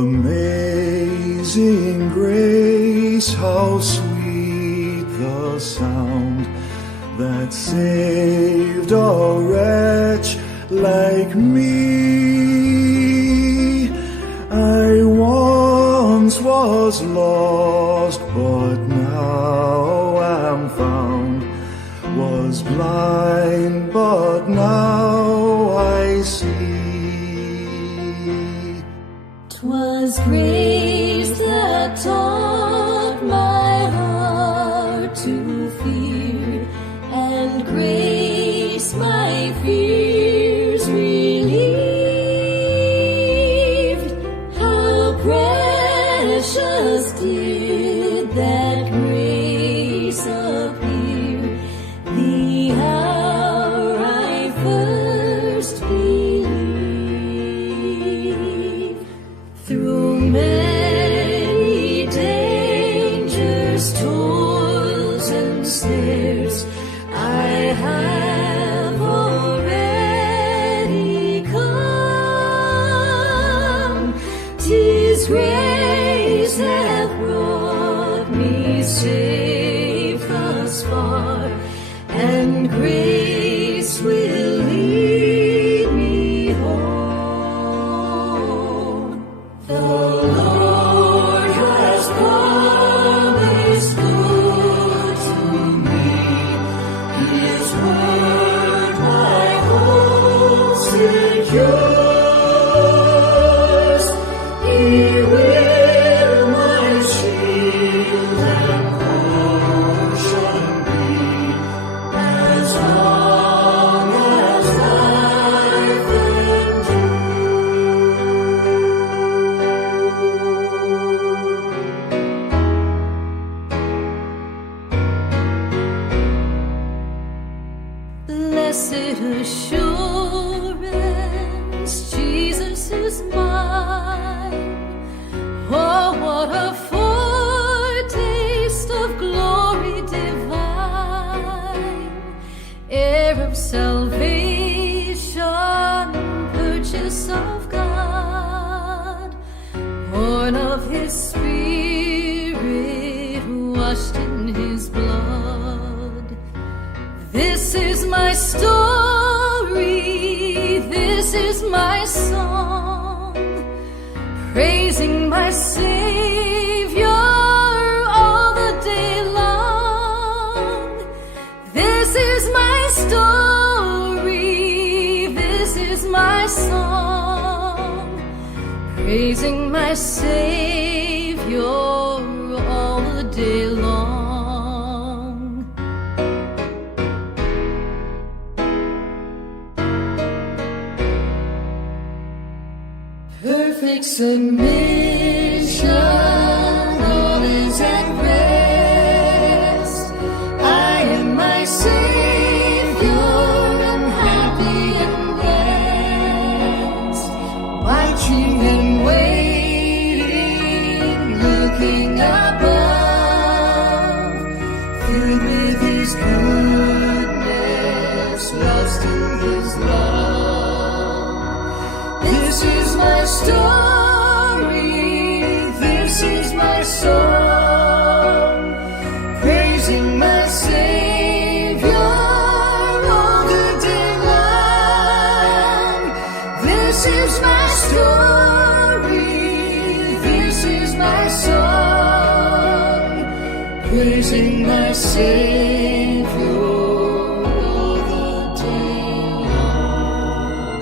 Amazing grace, how sweet the sound that saved a wretch like me. I once was lost, but now am found, was blind, but now I see. 'Twas grace that taught my heart to fear, and grace my fears relieved. How precious did that grace appear, the hour I first believed. Through many dangers, toils, and snares, I have already come. 'Tis grace that brought me safe thus far, and grace will lead me home. The Lord has promised good to me, His word my hope secures. He will my shield and portion be, as long as life endures. Blessed assurance, Jesus is mine. Oh, what a foretaste of glory divine, heir of salvation, purchase of God, born of His Spirit, washed in His blood. This is my story, this is my song, praising my Savior all the day long. This is my story, this is my song, praising my Savior all the day long. Perfect submission, all is at rest. I am my Savior, and happy and blessed, watching and waiting, looking above, filled with His goodness, lost in His love. This is my story, this is my song, praising my Savior all the day long. This is my story, this is my song, praising my Savior all the day long.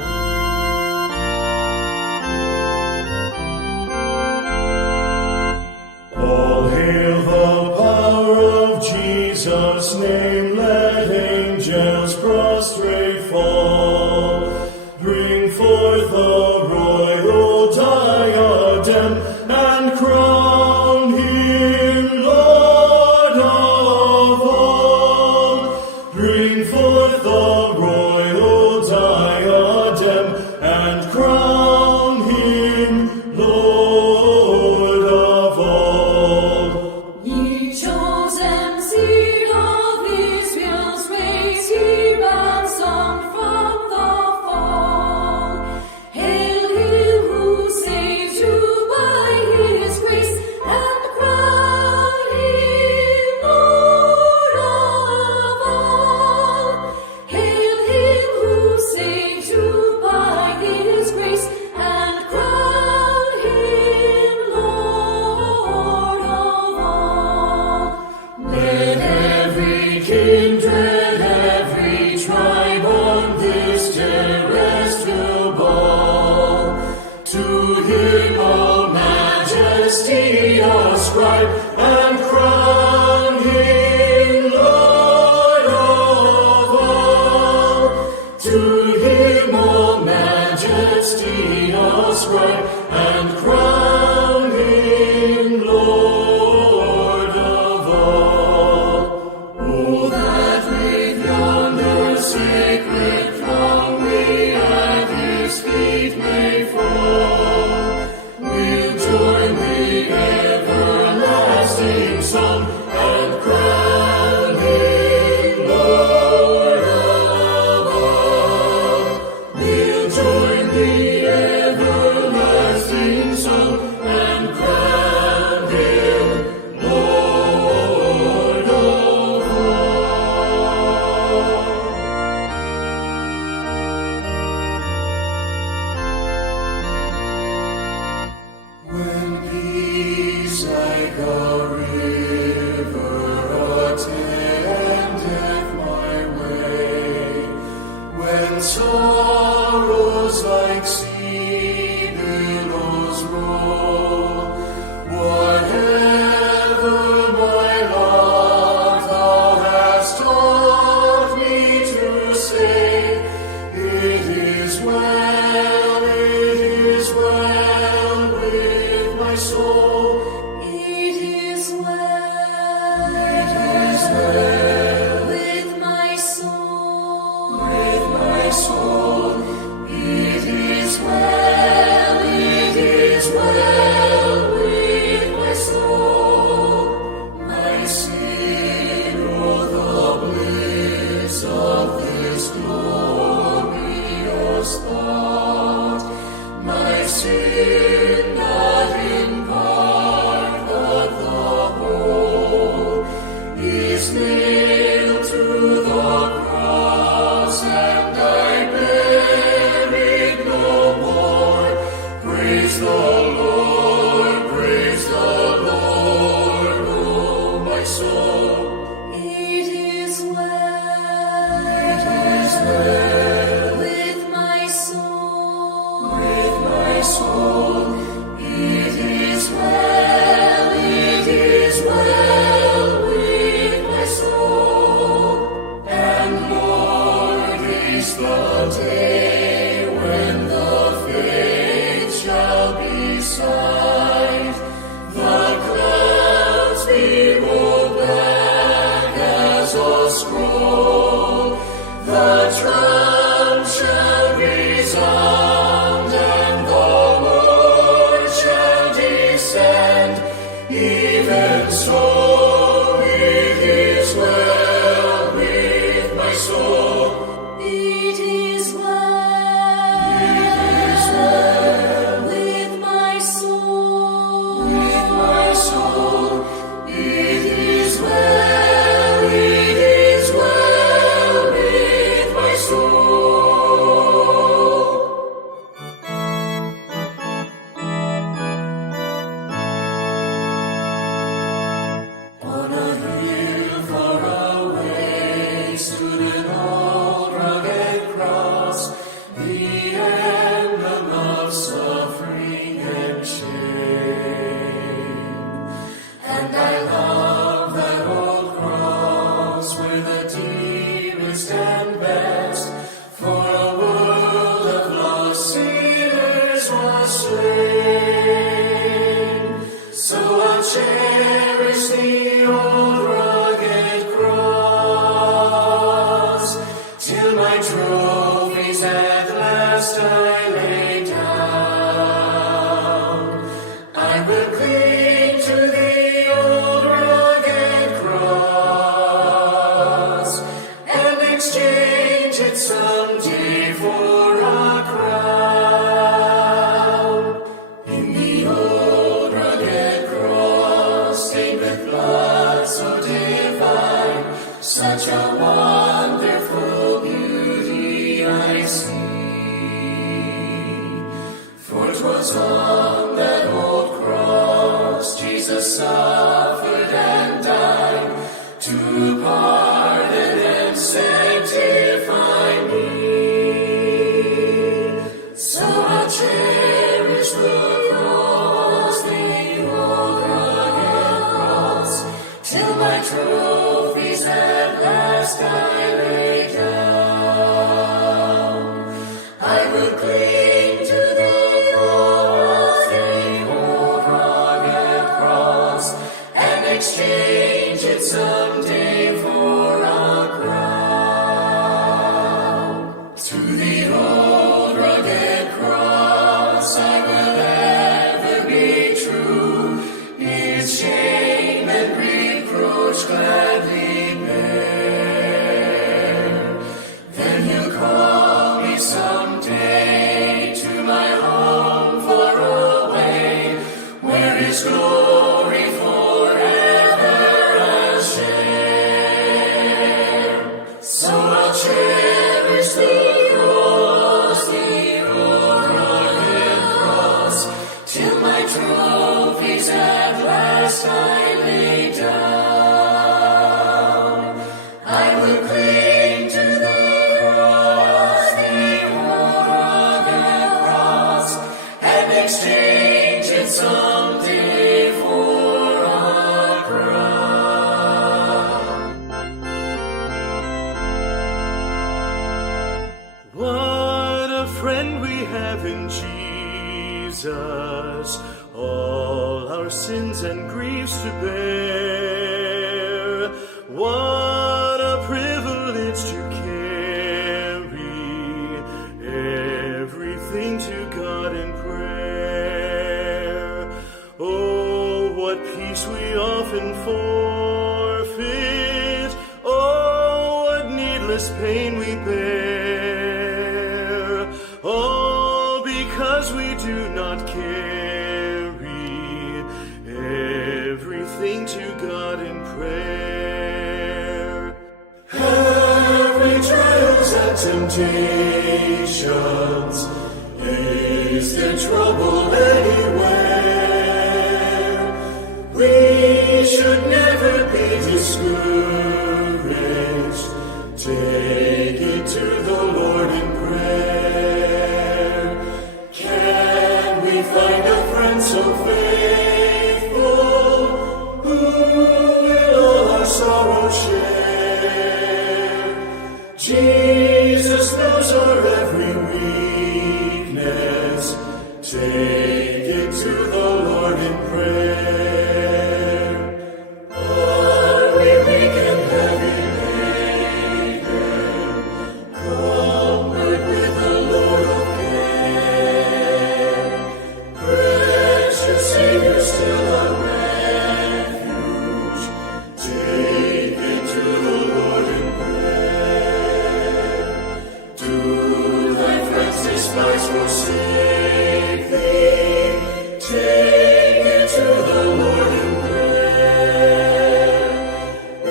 All hail the power of Jesus' name, let angels prostrate fall. Bring forth the royal diadem, and crown Him Lord of all. Bring forth the royal diadem, and crown Him Lord of all. Ye chosen seed of Israel's race, ye ransomed from the fall. Hail Him who saves you by scribe, and crown him Lord of all. To him all majesty ascribe, and crown him Lord of all. Oh, that with yonder sacred throng we at his feet may fall, we'll join the everlasting song, and crown him Lord of all. We'll join the everlasting song, and crown him Lord of all. When peace like a river attendeth my way, when sorrows like sea billows roll, whatever my lot thou hast taught me to say, it is well with my soul. It is well with my soul. With my soul, it is well with my soul. My sin, oh, the bliss of this glorious thought. My sin, not in part, but the whole, is nailed to the cross, and I bear it no more. Praise the Lord, oh my soul. It is well with my soul. With my soul, it is well with my soul. And Lord, is the day when the faith shall be sight, the clouds be rolled back as a scroll, the trump shall resound, and the Lord shall descend. Even so, it is well with my soul. It is well with my soul. With my soul, it is well with my soul. On a hill far away stood an old rugged cross, the emblem of suffering and shame. And I love that old cross where the dearest and best for a world of lost sinners was slain. So I'll cherish the old rugged cross till my trophies at last I lay down. I will cling to the old rugged cross and exchange it someday for a crown. In the old rugged cross, stained with blood so divine, such a wonderful beauty I see. For 'twas on that old cross Jesus suffered and died to pardon and sanctify me. So I'll cherish the cross, the old rugged His glory forever I'll share. So I'll cherish the cross, the rugged cross, till my trophies at last I lay down. I will cling to the cross, the rugged cross, and exchange it someday for a crown. What a friend we have in Jesus, all our sins and griefs to bear. What a privilege to carry everything to God in prayer. Oh, what peace we often forfeit. Oh, what needless pain we bear. All because we do not carry everything to God in prayer. Every trials and temptations, is there trouble anywhere? We should never be discouraged. Take it to the Lord in prayer. Can we find a friend so faithful, who will all our sorrow share? Jesus knows our every weakness. Take it to the Lord in prayer. Are we weak and heavy laden? Comfort with the Lord of care. Precious Savior, still our refuge. Take it to the Lord in prayer. Do thy friends despise, forsake thee? Take it to the Lord in prayer. In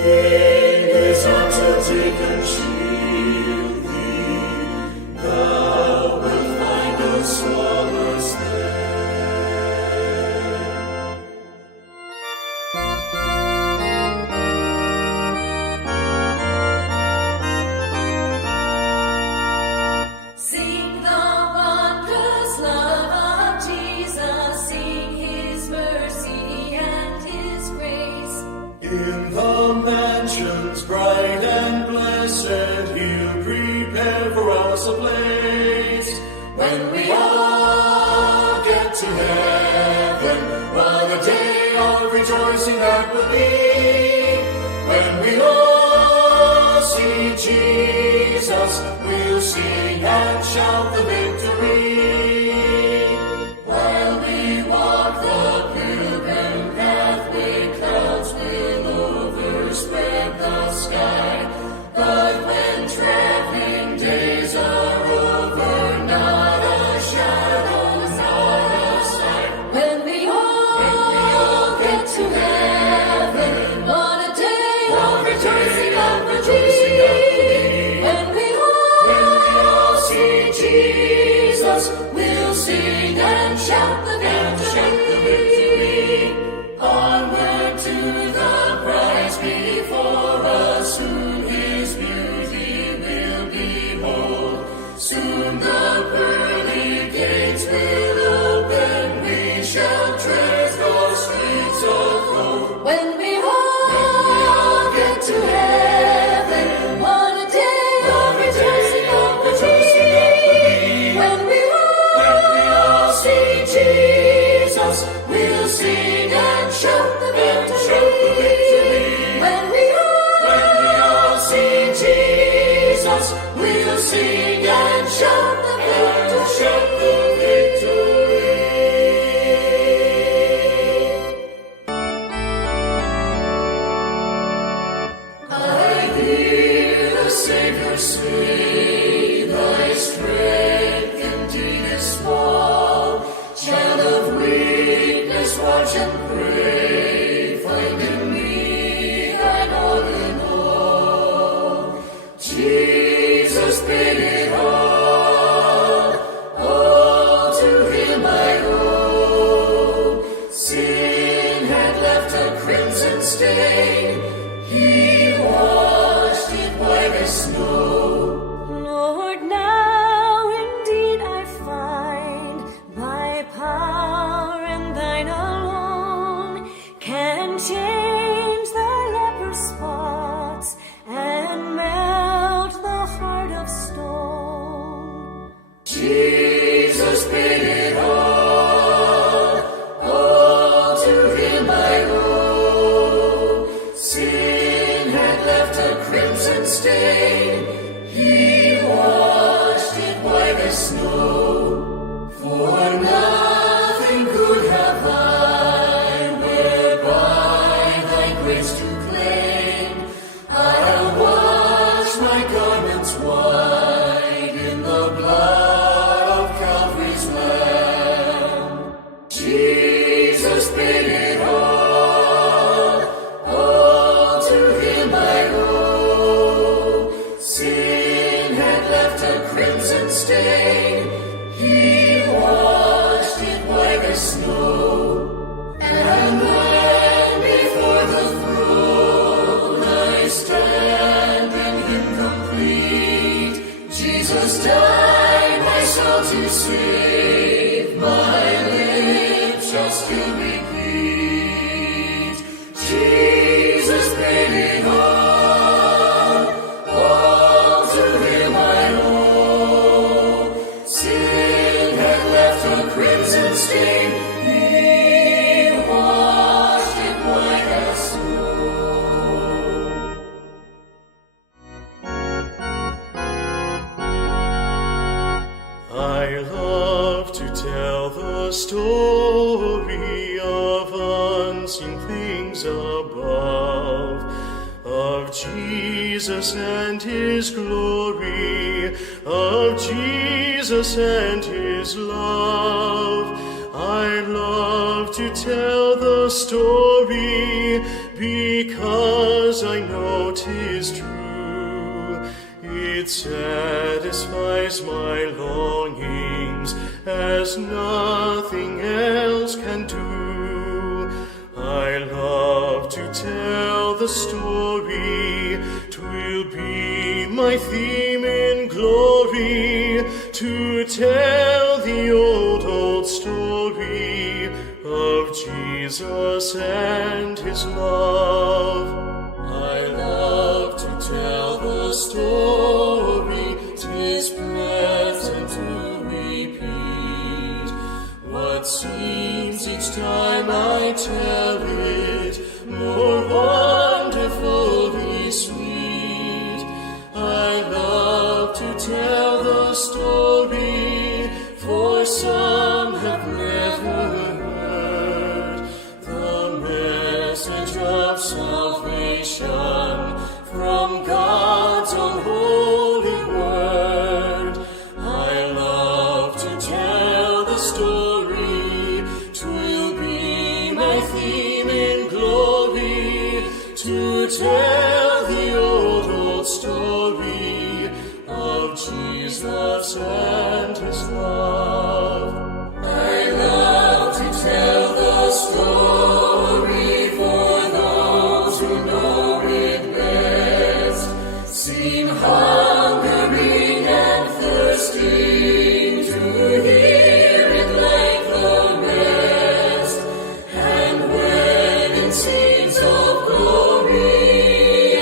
his arms he'll take and shield thee. Thou wilt find a solace there. Sing the wondrous love of Jesus, sing his mercy and his grace. In the mansions bright and blessed, he'll prepare for us a place. When we all get to heaven, what a day of rejoicing that will be. When we all see Jesus, we'll sing and shout the victory. While we walk the pilgrim pathway, clouds will overspread the sky. But when traveling days are over, not a shadow, not a sign. When we all get to heaven, what a day of rejoicing that will be. When we all see Jesus, we'll sing and shout the victory. Onward to the prize before us, soon his beauty will behold. Soon the pearly gates will open, we shall tread the streets of gold. When we all get to heaven, what a day of rejoicing that will be. When we all see Jesus, we'll sing and shout the victory. When we all see Jesus, we'll sing and shout the victory. I hear the Savior say, thy strength indeed is small. Child of weakness, watch and pray, find in me thine all in all. Jesus paid it all to him I owe. Sin had left a crimson stain, he washed it white as snow. Lord, now indeed I find thy power and thine alone can change the leper's spots and melt the heart of stone. Jesus paid it all to him I owe. Sin had left a crimson stain, he washed it white as snow. For nothing could have I, whereby thy grace to claim. I'll wash my garments white in the blood of Calvary's Lamb. Jesus paid it all to him I owe. Sin had left a crimson stain, he washed it white as snow. And when before the throne I stand in him complete, Jesus died my soul to save, my lips shall still repeat. Jesus paid it all to him I owe. Sin had left a crimson stain, he washed it white as snow. I love to tell the story of unseen things above, of Jesus and his glory, of Jesus and his love. I love to tell the story because I know 'tis true. It satisfies my longings as nothing else can do. I love to tell the story, 'twill be my theme in glory, to tell the old story of Jesus and his love. I love to tell the story, 'tis pleasant to repeat what seems each time I tell it more wonderfully sweet. I love to tell the story, for some have never heard the message of salvation from God's own holy word. I love to tell the story, 'twill be my theme in glory, to tell the old story of Jesus and his love. I love to tell the story for those who know it best, seem hungering and thirsting to hear it like the rest. And when in scenes of glory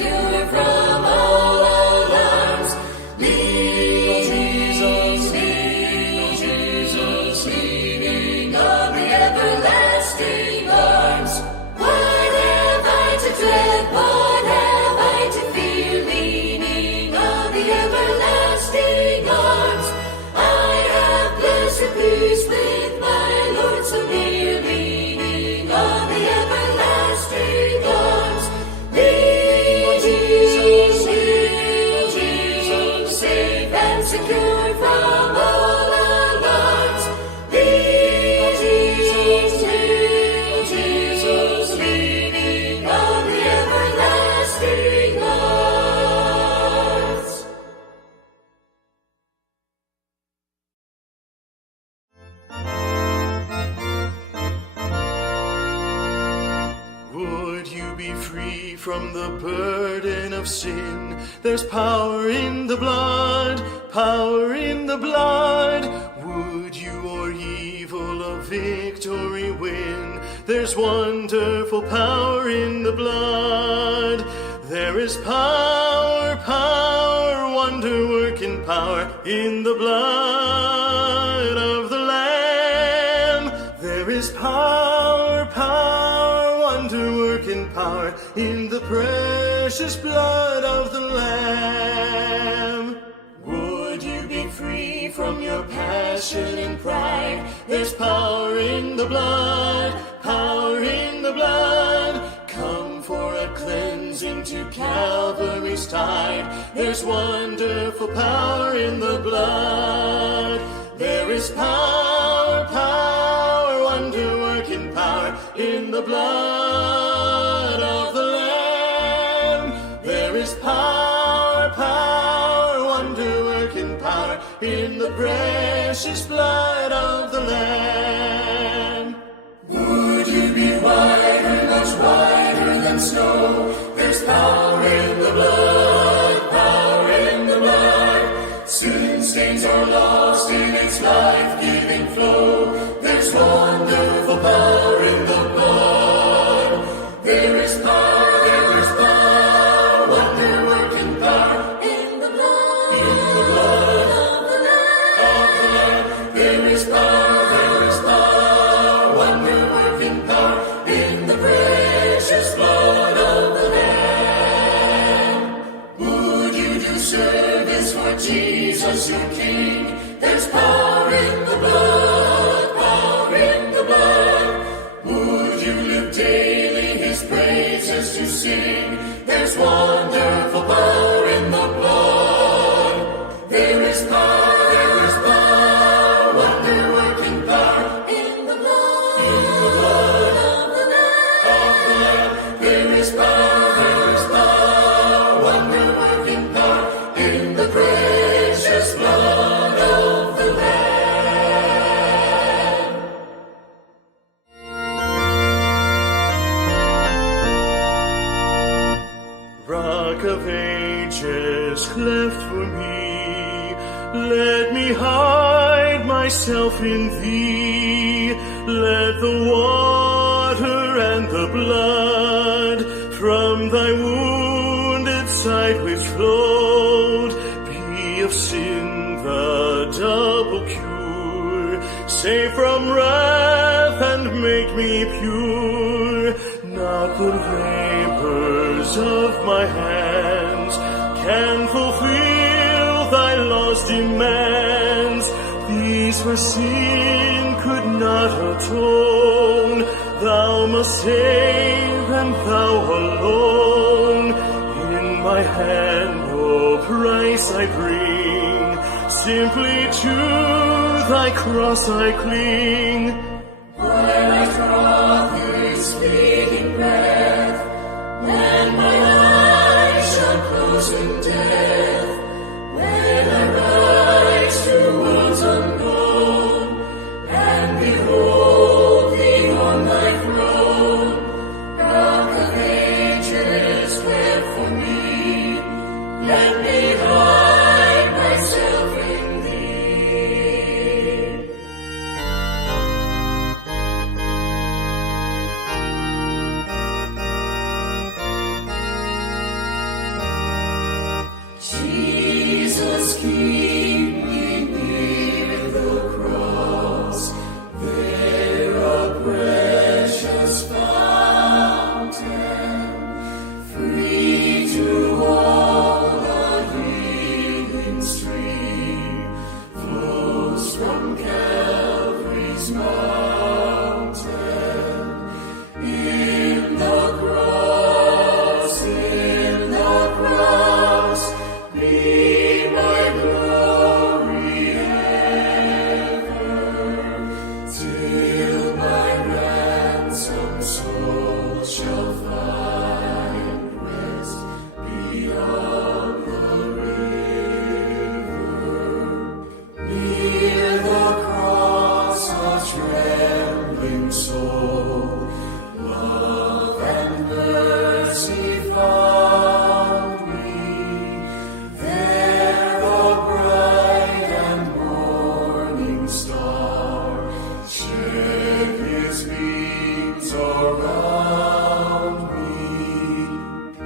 secure from all alarms. Lean, Jesus, leaning on the everlasting arms. What have I to dread? What have I to fear? Leaning on the everlasting arms. I have blessed peace with my Lord so near. Leaning on the everlasting arms. Lean, Jesus, safe and secure from all alarms. Lean, Jesus, leaning on the everlasting arms. Would you be free from the burden of sin? There's power in the blood, power in the blood. Would you or evil a victory win? There's wonderful power in the blood. There is power, power, wonder-working power in the blood of the Lamb. There is power, power, wonder-working power in the precious blood of the Lamb. Would you be free from your passion and pride? There's power in the blood, power in the blood. Come for a cleansing to Calvary's tide. There's wonderful power in the blood. There is power, power, wonder-working power in the blood of the Lamb. There is power, power, wonder-working power in the precious blood of the Lamb. Would you be whiter, much whiter than snow? There's power in the blood, power in the blood. Sin stains are lost in its life-giving flow. There's wonderful power in the blood. There is power, wonder-working power in the blood of the Lamb. There is power, wonder-working power in the precious blood of the Lamb. Would you do service for Jesus your King? There's power in the blood, power in the blood. Would you live daily his praises to sing? There's wonderful power in the blood. There is power, wonder-working power in the blood of the Lamb. There is power, wonder-working power in the precious blood of the Lamb. Rock of ages, cleft for me, let me hide myself in thee. Let the water and the blood from thy wounded side which flowed be of sin the double cure. Save from wrath and make me pure. Not the labors of my hands can fulfill thy law's demands. These for sin could not atone. Thou must save, and thou alone. In my hand no price I bring, simply to thy cross I cling. When I draw this fleeting breath, and my eyes shall close in death, when I rise to worlds unknown, and behold thee on thy throne, Rock of ages, cleft for me, let me hide myself in thee. his mountain. In the cross, be my glory ever, till my ransomed soul shall find rest beyond the river. Near the cross, a trembling soul, love and mercy found me. There a bright and morning star shed his beams around me.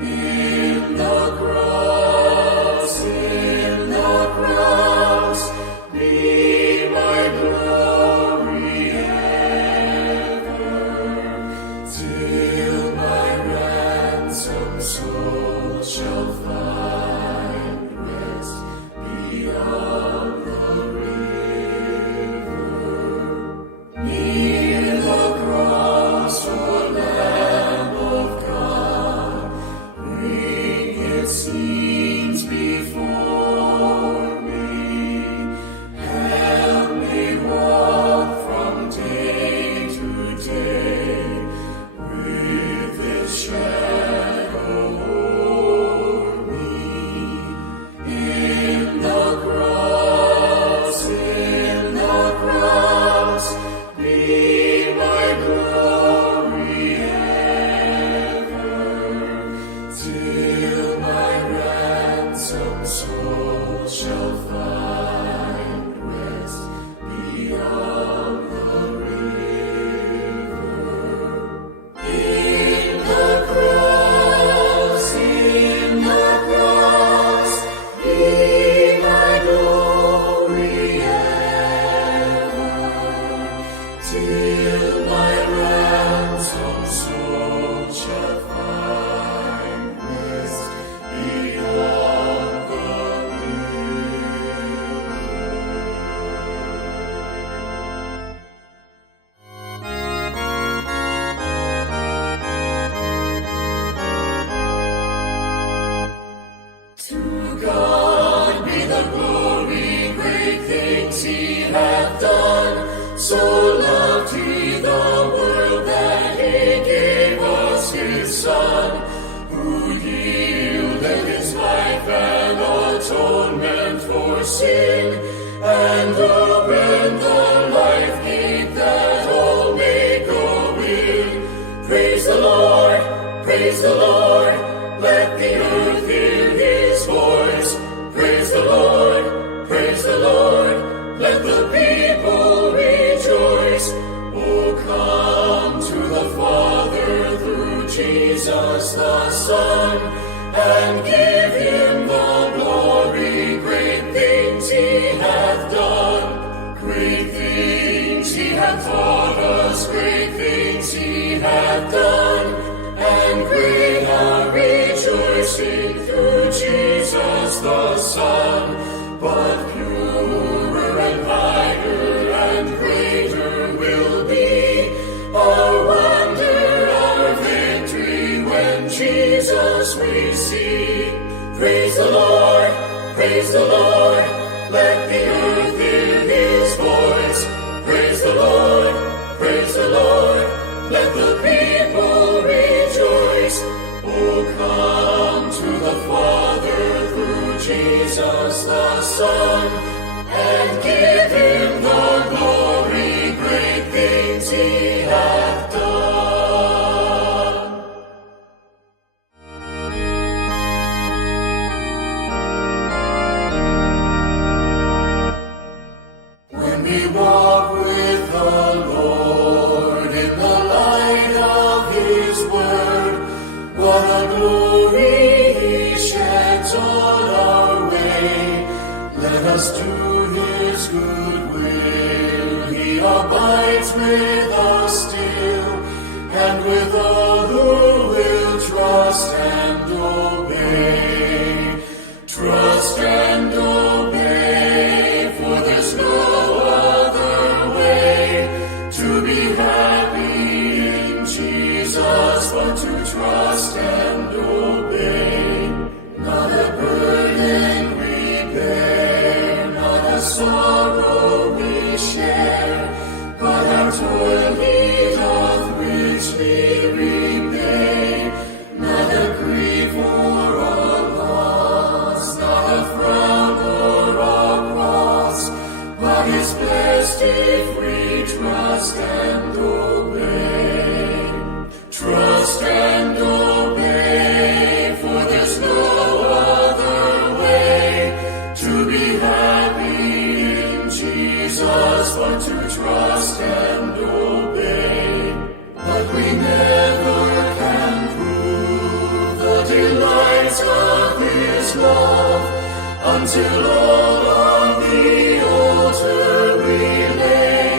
In the cross, be my glory ever, till my ransomed soul shall find rest beyond the river. Near the cross, O Lamb of God, bring its scenes before me. Help me walk from day to day with this shadow o'er me. In the cross, be my glory ever, till my ransomed soul shall find rest beyond the river. In the cross, be my glory ever, till my ransomed soul shall find rest beyond the To God be the glory, great things he hath done. So loved he the world that he gave us his Son, who yielded his life an atonement for sin, and opened the life gate that all may go in. Praise the Lord, let the earth hear his voice. Praise the Lord, let the people rejoice. Oh, come to the Father through Jesus the Son, and give him the glory. Great things he hath done, great things he hath taught us, great things he hath done, and great our rejoicing through Jesus the Son. But purer and higher and greater will be our wonder, our victory, when Jesus we see. Praise the Lord, let the earth hear his voice. Praise the Lord, let the people rejoice. Oh, come to the Father through Jesus the Son, and give him the glory, great things he hath done. When we walk with the Lord in the light of his word, what a glory he sheds on our way. Let us do his good will. He abides with us still, and with all who will trust and obey. Trust and obey, for there's no other way. God is blessed if we trust and obey. Trust and obey, for there's no other way to be happy in Jesus but to trust and obey. But we never can prove the delights of His love until all on the altar we lay.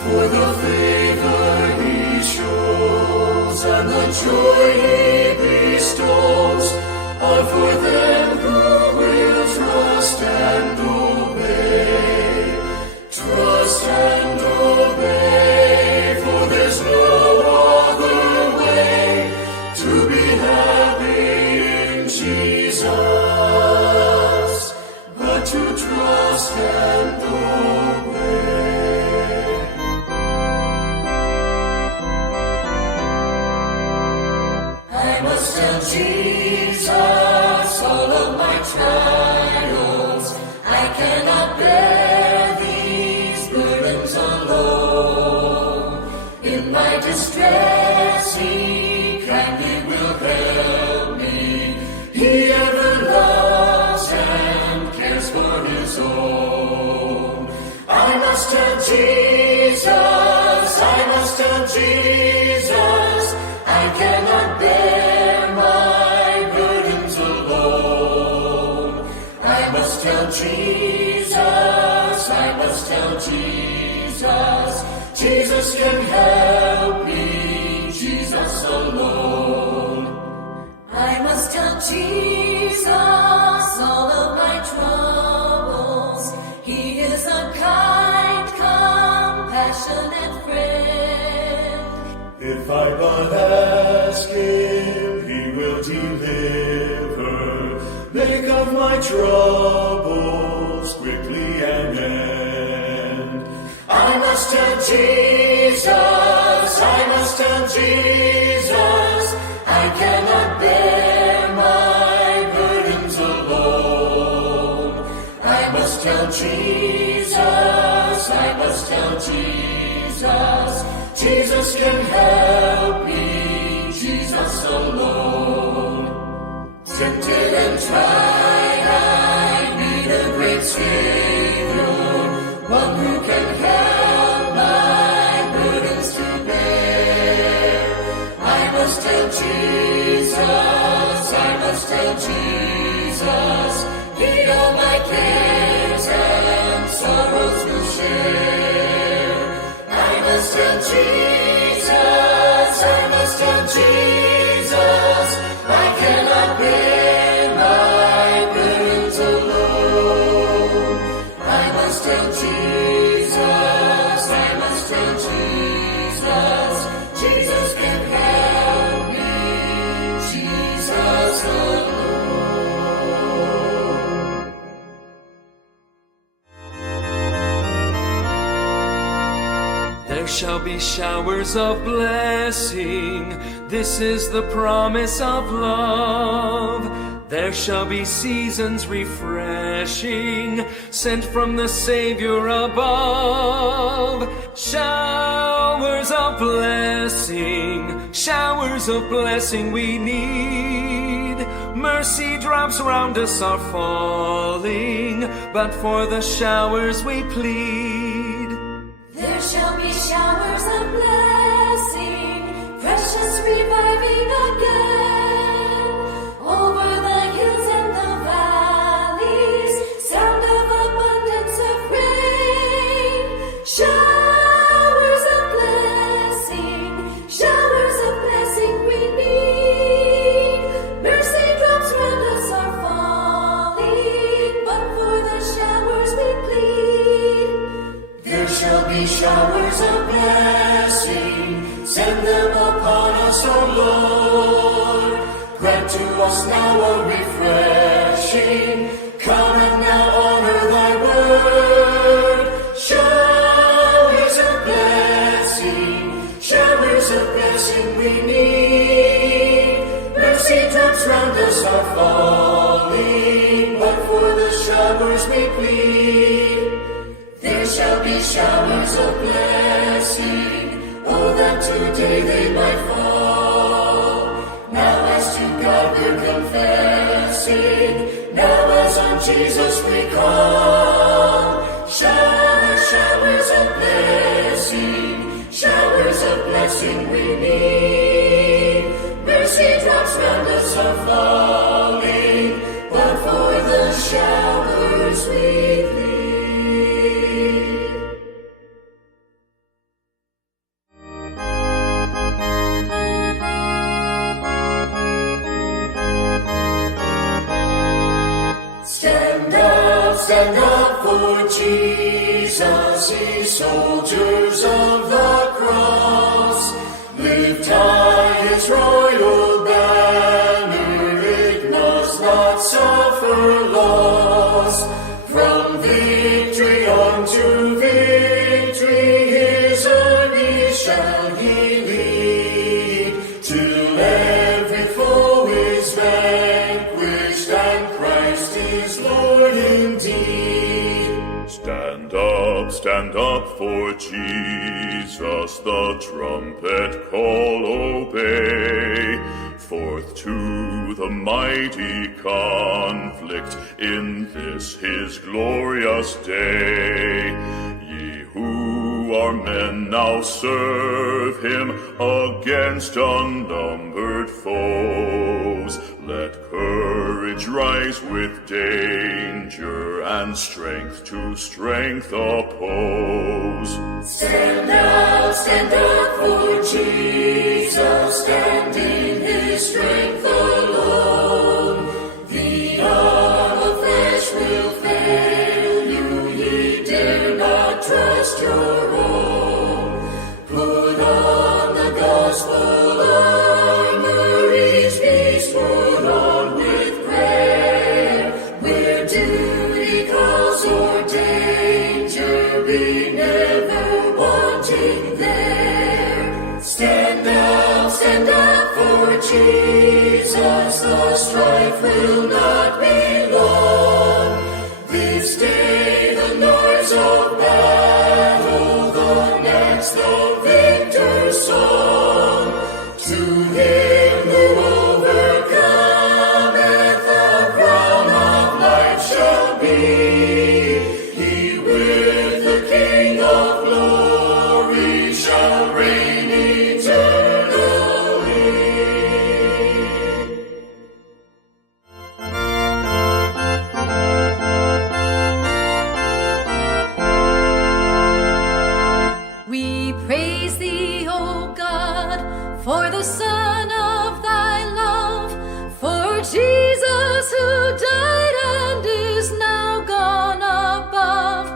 For the favor He shows and the joy He bestows are for them who will trust and obey. Trust and obey, for there's no other way to be happy in Jesus but to trust and obey. I must tell Jesus all of my trials. I cannot bear these burdens alone. In my distress, He kindly will help me. He ever loves and cares for His own. I must tell Jesus, I must tell Jesus, I cannot bear my burdens alone. I must tell Jesus, I must tell Jesus, Jesus can help me, Jesus alone. I must tell Jesus all of my troubles. He is a kind, compassionate friend. If I but ask Him, He will deliver. Make of my troubles quickly an end. I must tell Jesus, I must tell Jesus, I cannot bear my burdens alone. I must tell Jesus, I must tell Jesus, Jesus can help me, Jesus alone. Tempted and tried, I need a great Savior, one who can help my burdens to bear. I must tell Jesus, I must tell Jesus, He all my cares and sorrows will share. I must tell Jesus, I must tell Jesus, I cannot bear my burdens alone. I must tell Jesus, I must tell Jesus, Jesus can help me, Jesus alone. There shall be showers of blessing, this is the promise of love. There shall be seasons refreshing, sent from the Savior above. Showers of blessing we need. Mercy drops round us are falling, but for the showers we plead. There shall be showers of blessing, precious reviving again. Over the hills and the valleys, sound of abundance of rain. Showers of blessing we need. Mercy drops round us are falling, but for the showers we plead. There shall be showers of blessing, send them upon us, O Lord. Grant to us now a refreshing, come and now honor Thy word. Showers of blessing we need. Mercy drops round us are falling, but for the showers we plead. There shall shall be showers of blessing. Oh, that today they might fall. Now as to God we're confessing, now as on Jesus we call. Showers, showers of blessing, showers of blessing we need. Mercy drops round us are falling, but for the showers we plead. Stand up for Jesus, ye soldiers of the cross. Lift high his royal banner, it must not suffer loss. From victory on to victory, his army shall he lead, till every foe is vanquished and Christ is Lord indeed. Stand up for Jesus, the trumpet call obey. Forth to the mighty conflict in this his glorious day. Ye who are men now serve him against unnumbered foes. Let courage rise with danger and strength to strength oppose. Stand up for Jesus, stand in his strength alone. The arm of flesh will fail you, ye dare not trust your own. Put on the gospel armor, each piece put on with prayer. Where duty calls or danger, be never wanting there. Stand up for Jesus, the strife will not be long. This day the noise of battle, the next the victor's song. To him who overcometh, the crown of life shall be. He with the King of glory shall reign eternally. We praise thee, O God, for the Son of thy love, for Jesus who died and is now gone above.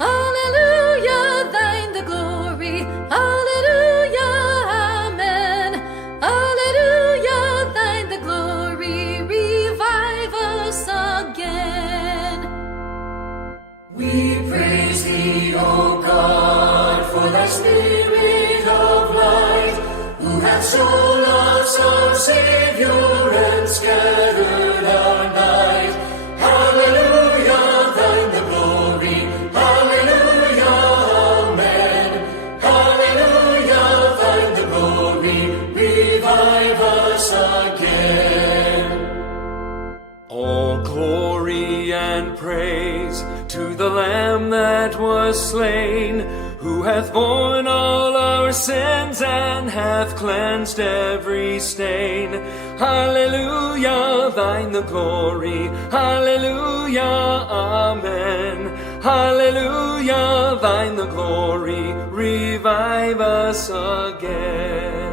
Alleluia, thine the glory. Alleluia, amen. Alleluia, thine the glory. Revive us again. We praise thee, O God, for thy Spirit of light, who hath shown us our Savior and scattered our night. Hallelujah, thine the glory. Hallelujah, amen. Hallelujah, thine the glory. Revive us again. All glory and praise to the Lamb that was slain, who hath borne all our sins and hath cleansed every stain. Hallelujah, thine the glory. Hallelujah, amen. Hallelujah, thine the glory. Revive us again.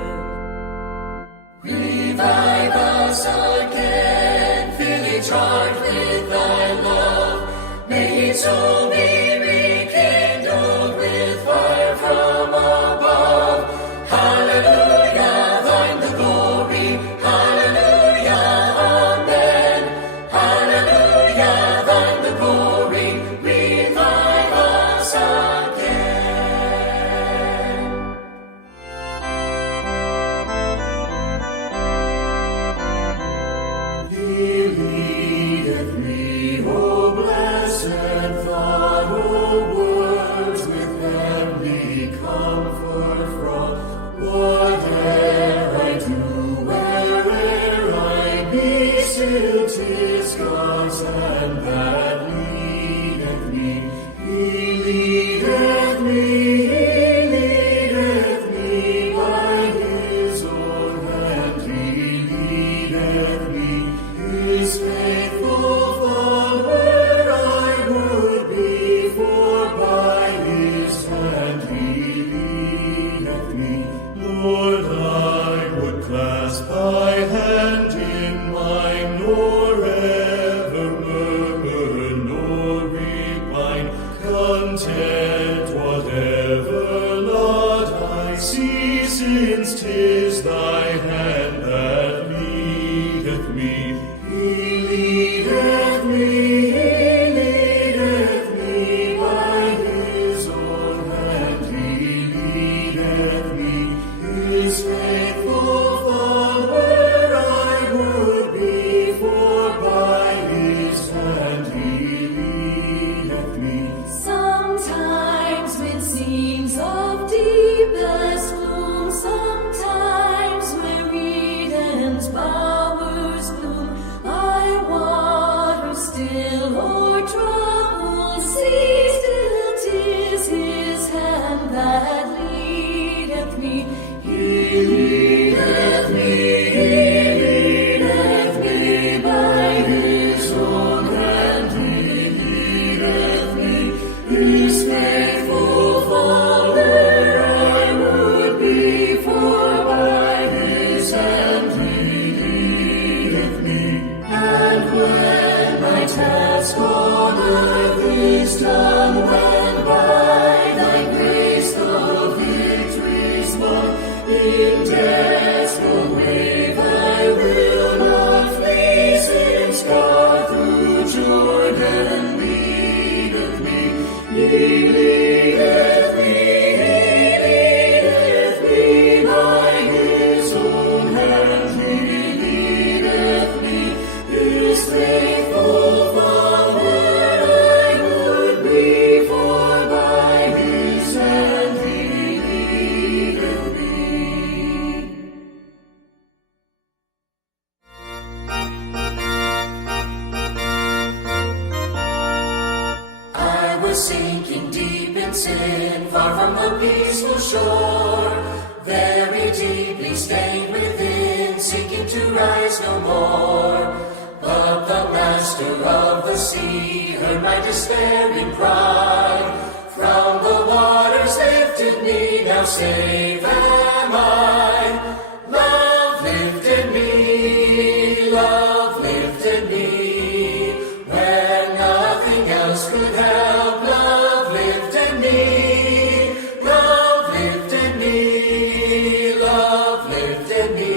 Revive us again, fill each heart with thy love. May each soul be rekindled with fire from above. Hallelujah, thine the glory. Hallelujah, amen. Hallelujah, thine the glory. Revive us again. He leadeth me, O blessed thought. me, he leadeth me by his own hand, he leadeth me, his faithful follower I would be, for by his hand he leadeth me. Lord, I would clasp thy hand in mine, nor ever murmur, nor repine, content whatever lot I see, since 'tis thy hand that leadeth me. He leadeth me, he leadeth me by his own hand, he leadeth me, his faithful follower I would be, for by his hand he leadeth me. Sometimes when scenes of deepest gloom, sometimes where Eden's bowers bloom, I water still or trouble see, still 'tis his hand that leadeth me. He leadeth me, he leadeth me by his own hand, he leadeth me, his faithful follower I would be, for by his hand he leadeth me. And when my task on earth is done, when by thy grace the victory's won, in death's full wave I will not flee, since God through Jordan leadeth me. He leadeth me, he leadeth me by his own hand, he leadeth me, his faithful follower I would be, for by his hand he leadeth me. I was sinking deep in sin, far from the peaceful shore, very deeply stained within, seeking to rise no more. But the master of the sea heard my despairing cry, from the waters lifted me, now safe am I. Love lifted me, love lifted me, when nothing else could help. Love lifted me, love lifted me, love lifted me,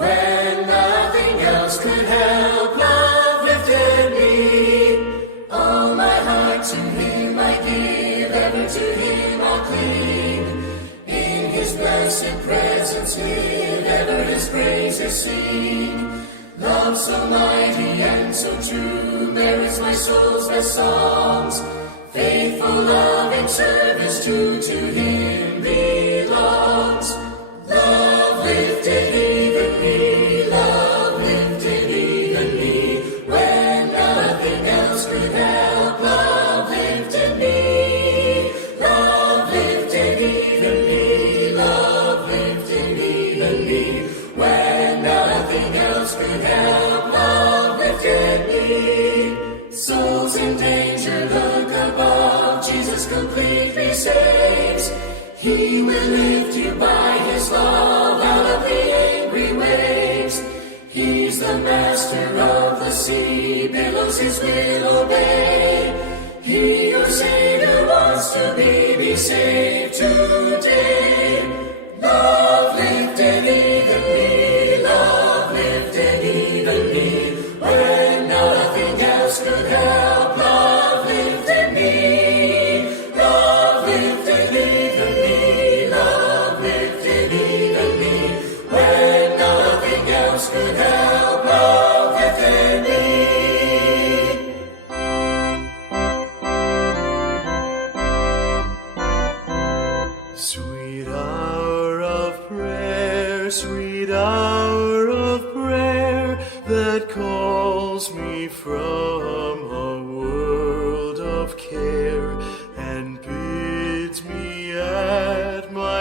when nothing else could help. Love lifted me. All my heart to him I give, ever to him I'll cling. In his blessed presence live, ever his praises sing. Love so mighty and so true merits my soul's best songs. Faithful love and service true to him belongs. Love lifted even me, love lifted even me, when nothing else could help. Love lifted me, love lifted even me, love lifted even me, when nothing else could help. Love lifted me. Souls in danger look above, Jesus completely saves. He will lift you by his love out of the angry waves. He's the master of the sea, billows his will obey. He, your Savior, wants to be saved today. Love lifted even me, love lifted even me, when nothing else could help. Love lifted me, love lifted even me, love lifted even me, when nothing else could help. Love lifted me. Sweet hour of prayer, sweet hour of prayer, that calls me from a world of care and bids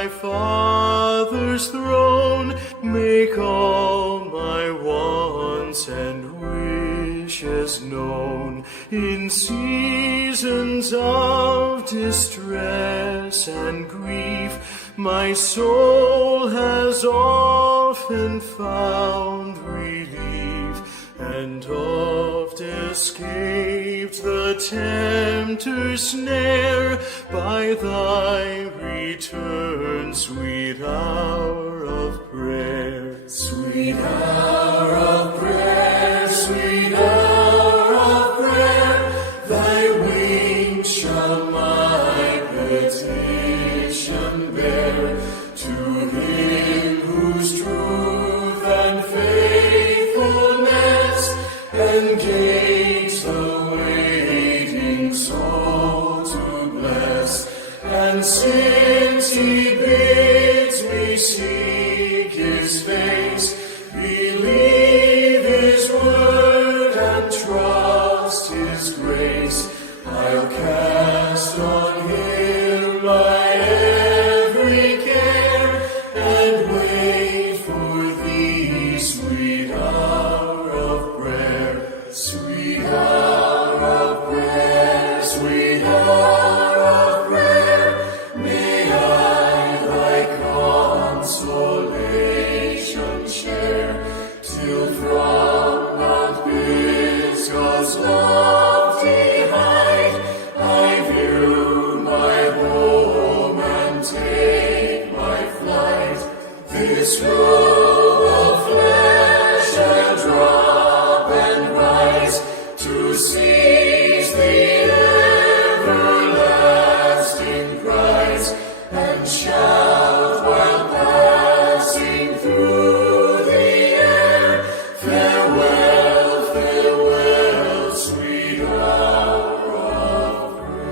thy Father's throne, make all my wants and wishes known. In seasons of distress and grief, my soul has often found relief, and oft escaped the tempter's snare by thy return, sweet hour of prayer. Sweet hour of prayer, sweet hour of prayer, thy wings shall my petition bear. To him whose truth and faithfulness engage the waiting soul to bless. And since he bids me seek his face, believe his word and trust his grace, I'll cast on him my every care and wait for thee, sweet hour of prayer. Sweet hour of prayer, sweet hour of prayer, may I thy consolation share, till from Mount Pisgah's lofty height I view my home and take my flight. This robe of flesh I'll drop and rise to seize the everlasting prize, and shout while passing through the air, farewell, farewell, sweet hour of prayer.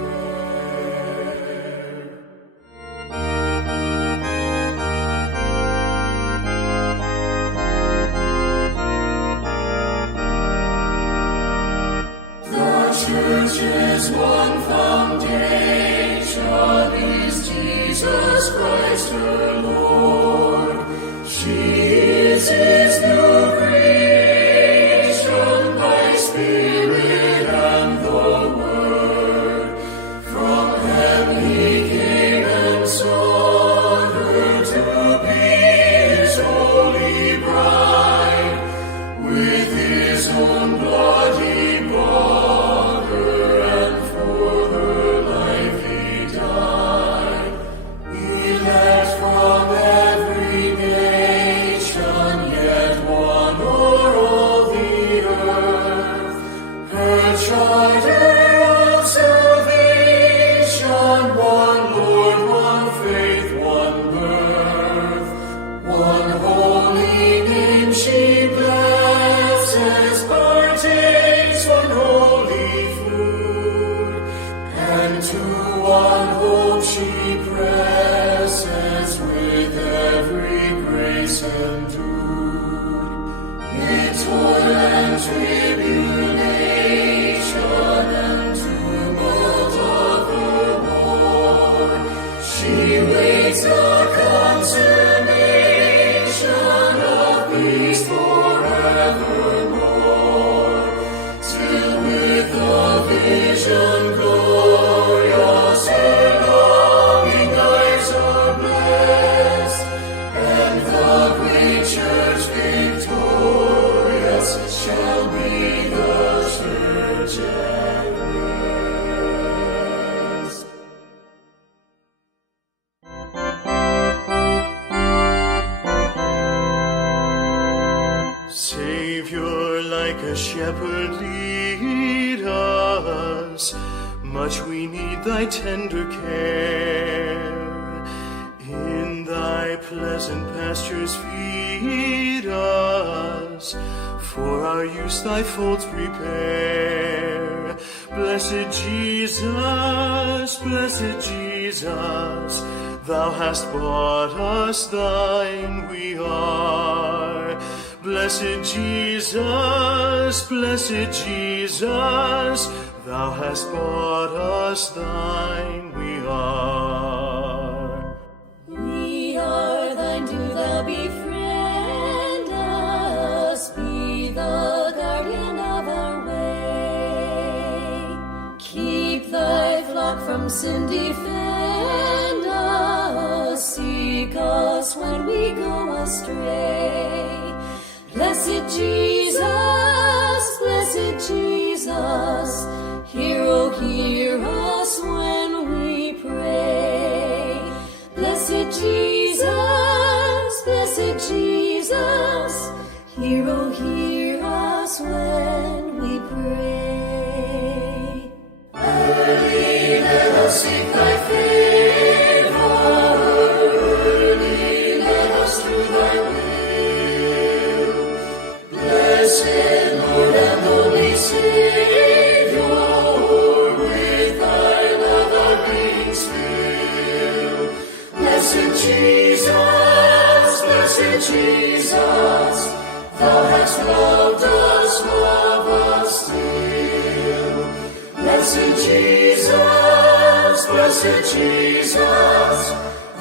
The church's one foundation is Jesus Christ her Lord. She is his new creation by Spirit and the Word. From heaven he came and sought her to be his holy bride. With his own blood he bought her, and for her life he died. Elect from every nation, yet one o'er all the earth. Her charter of salvation, one Lord, one faith, one birth. One holy name she blesses, partakes one holy food, and to one hope she presses with every grace endued. With toil and tribulation and tumult of her war, she waits the consummation of peace forevermore, till with the vision glorious her longing eyes are blessed, and the great church victorious shall be the church at rest. Savior, like a shepherd, lead us. Much we need thy tender care. In thy pleasant pastures feed us. For our use thy folds prepare. Blessed Jesus, thou hast bought us, thine we are. Blessed Jesus, thou hast bought us, thine we are. We Samson, defend us, seek us when we go astray. Blessed Jesus, hear, oh, hear us when we pray. Blessed Jesus, hear, oh, hear us when we pray. Early let us seek thy favor, early let us do thy will. Blessed Lord and only Savior, with thy love our beings fill. Blessed Jesus, thou hast loved us, love us still. Blessed Jesus,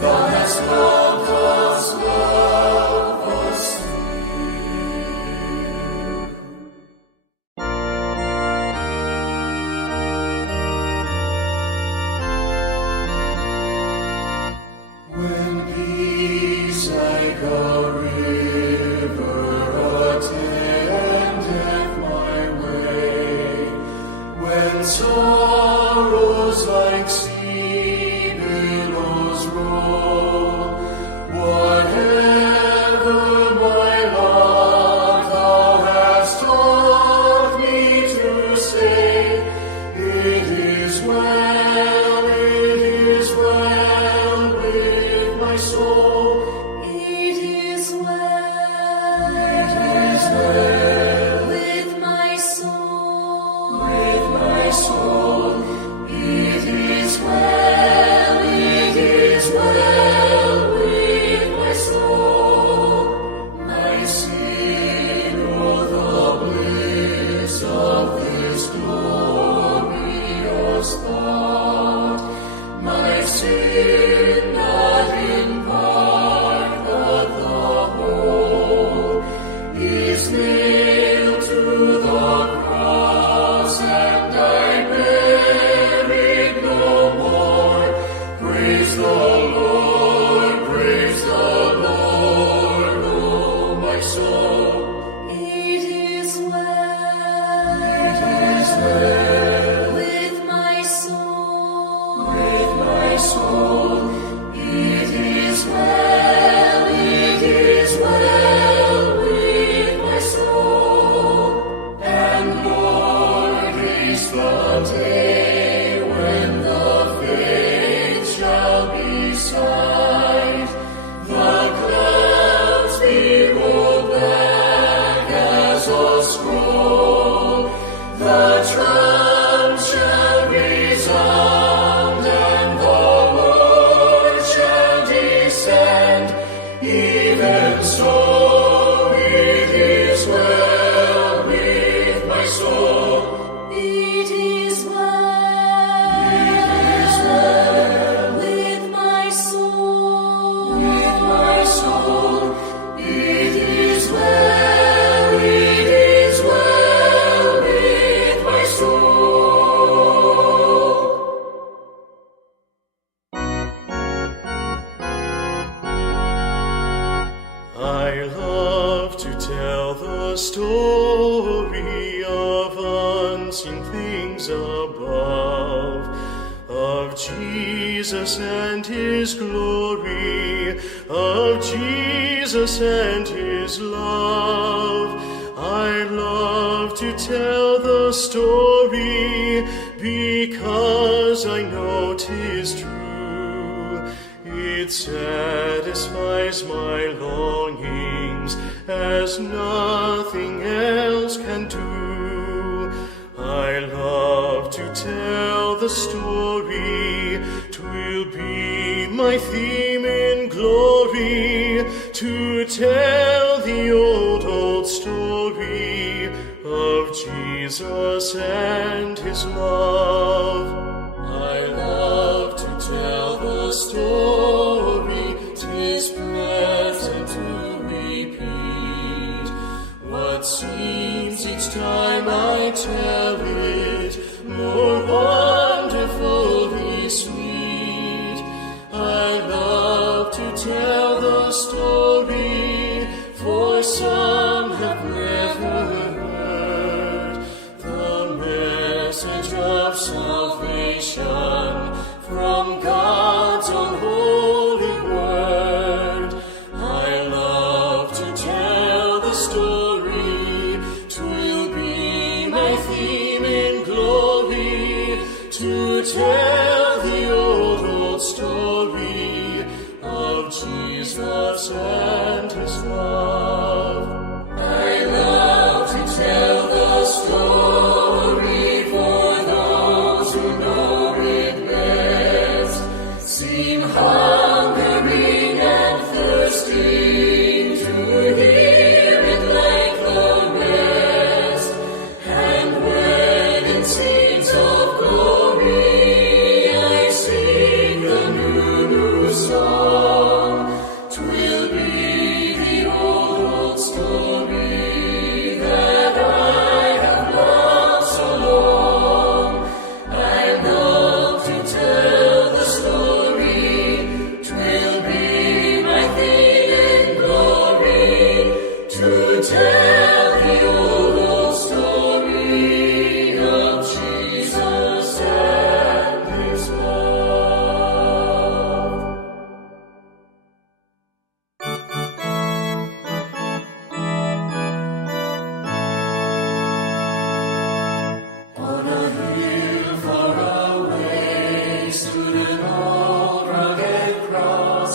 thou hast loved us, love us still. When peace like a river attendeth my way, when sorrows like sea billows roll, whatever my lot, thou hast taught me to say, it is well with my soul. It is well with my soul. With my soul, it is well with my soul. My sin, oh, the bliss of this glorious thought. My sin, not in part, but the whole, is nailed to the cross, and I bear it no more. Praise the Lord, oh my soul. It is well with my soul. With my soul, it is well with my soul. And Lord, is the day when the faith shall be sight, the clouds be rolled back as a scroll, the trump shall resound, and the Lord shall descend. Even so, it is well with my soul. It is well with my soul. With my soul, it is well with my soul. I love to tell the story of unseen things above, of Jesus and his glory, of Jesus and his love. I love to tell the story because I know 'tis true. It satisfies my longings as nothing else can do. I love to tell the story, 'twill be my theme in glory, to tell the old story of Jesus and his love. I love to tell the story, 'tis pleasant to repeat what seems each time I tell it more wonderfully sweet. tell the story, for some have never heard the message of salvation from God's own holy word. I love to tell the story, 'twill be my theme in glory, to tell the old story of Jesus and his love. I love to tell the story, for those who know it best seem hungering and thirsting to hear it like the rest. And when in scenes of glory I sing the new song, 'twill be the old story that I have loved so long. I love to tell the story, 'twill be my theme in glory, to tell the old story of Jesus and his love. On a hill far away stood an old rugged cross,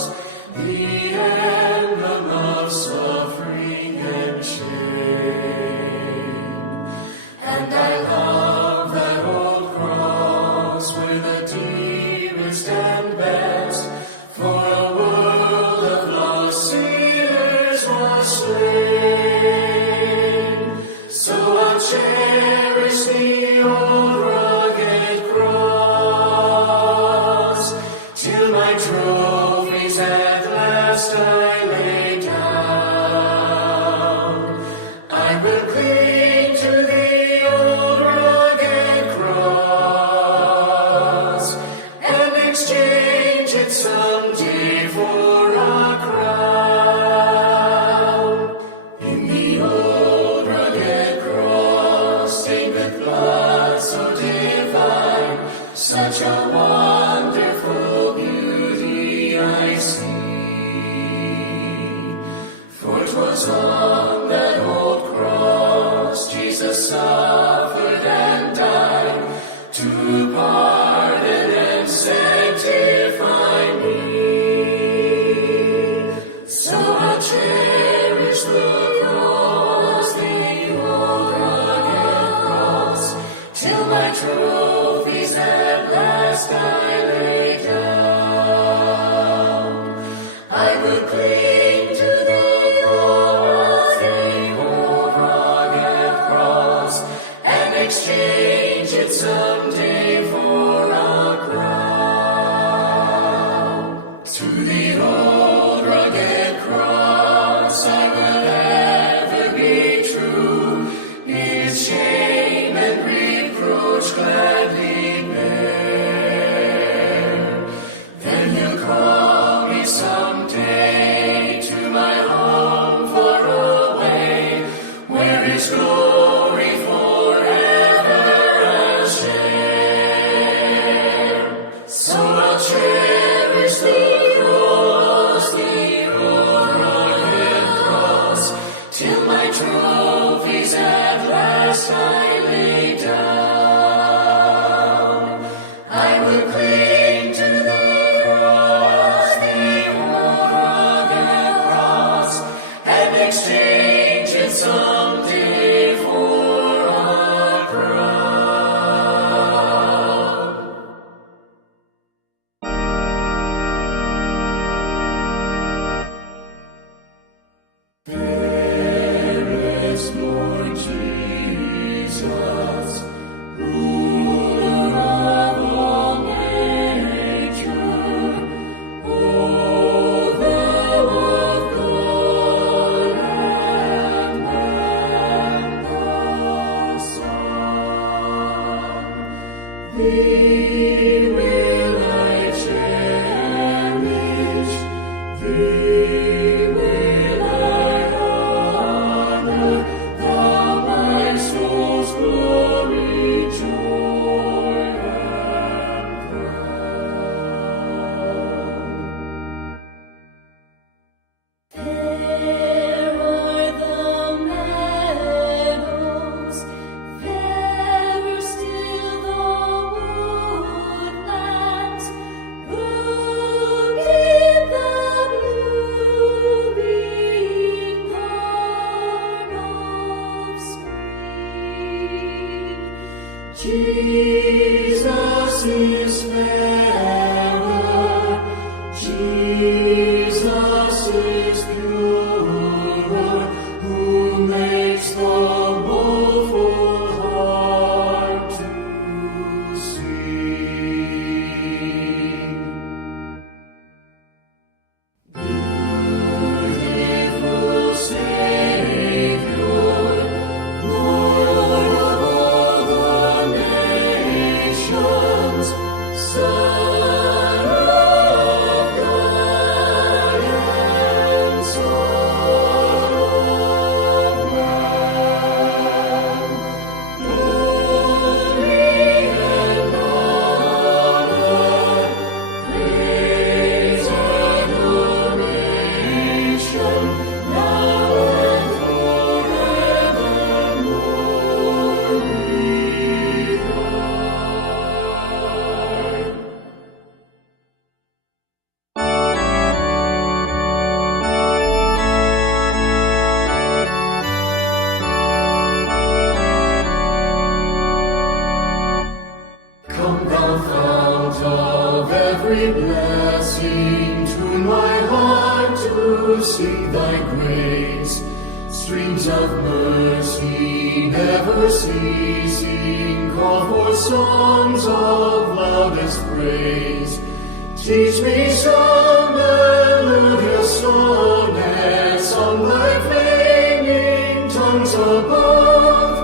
the emblem of suffering and shame. And I love that old cross where the dearest and best for a world of lost sinners was slain. So I'll cherish the old rugged cross till my trophies at last I lay down. I will cling to the old rugged cross and exchange it someday for a crown. In the old rugged cross, stained with blood so divine, such a wonderful beauty I see. For 'twas on that old cross Jesus suffered and died to pardon and sanctify me. So I'll cherish the cross, the old rugged cross, till my trophies at last I lay down. I will cling to the cross, the old rugged cross, and exchange it someday for a crown. To the old rugged cross I will ever be true, its shame and reproach gladly bear. Then you'll call me someday to my home far away, where his glory forever I'll share. So I'll cherish the cross, the old rugged cross, till my trophies at last I lay down. I will cling to the cross, the old rugged cross, and exchange it someday sing thy grace. Streams of mercy never ceasing, call for songs of loudest praise. Teach me some melodious sonnets on thy flaming tongues above.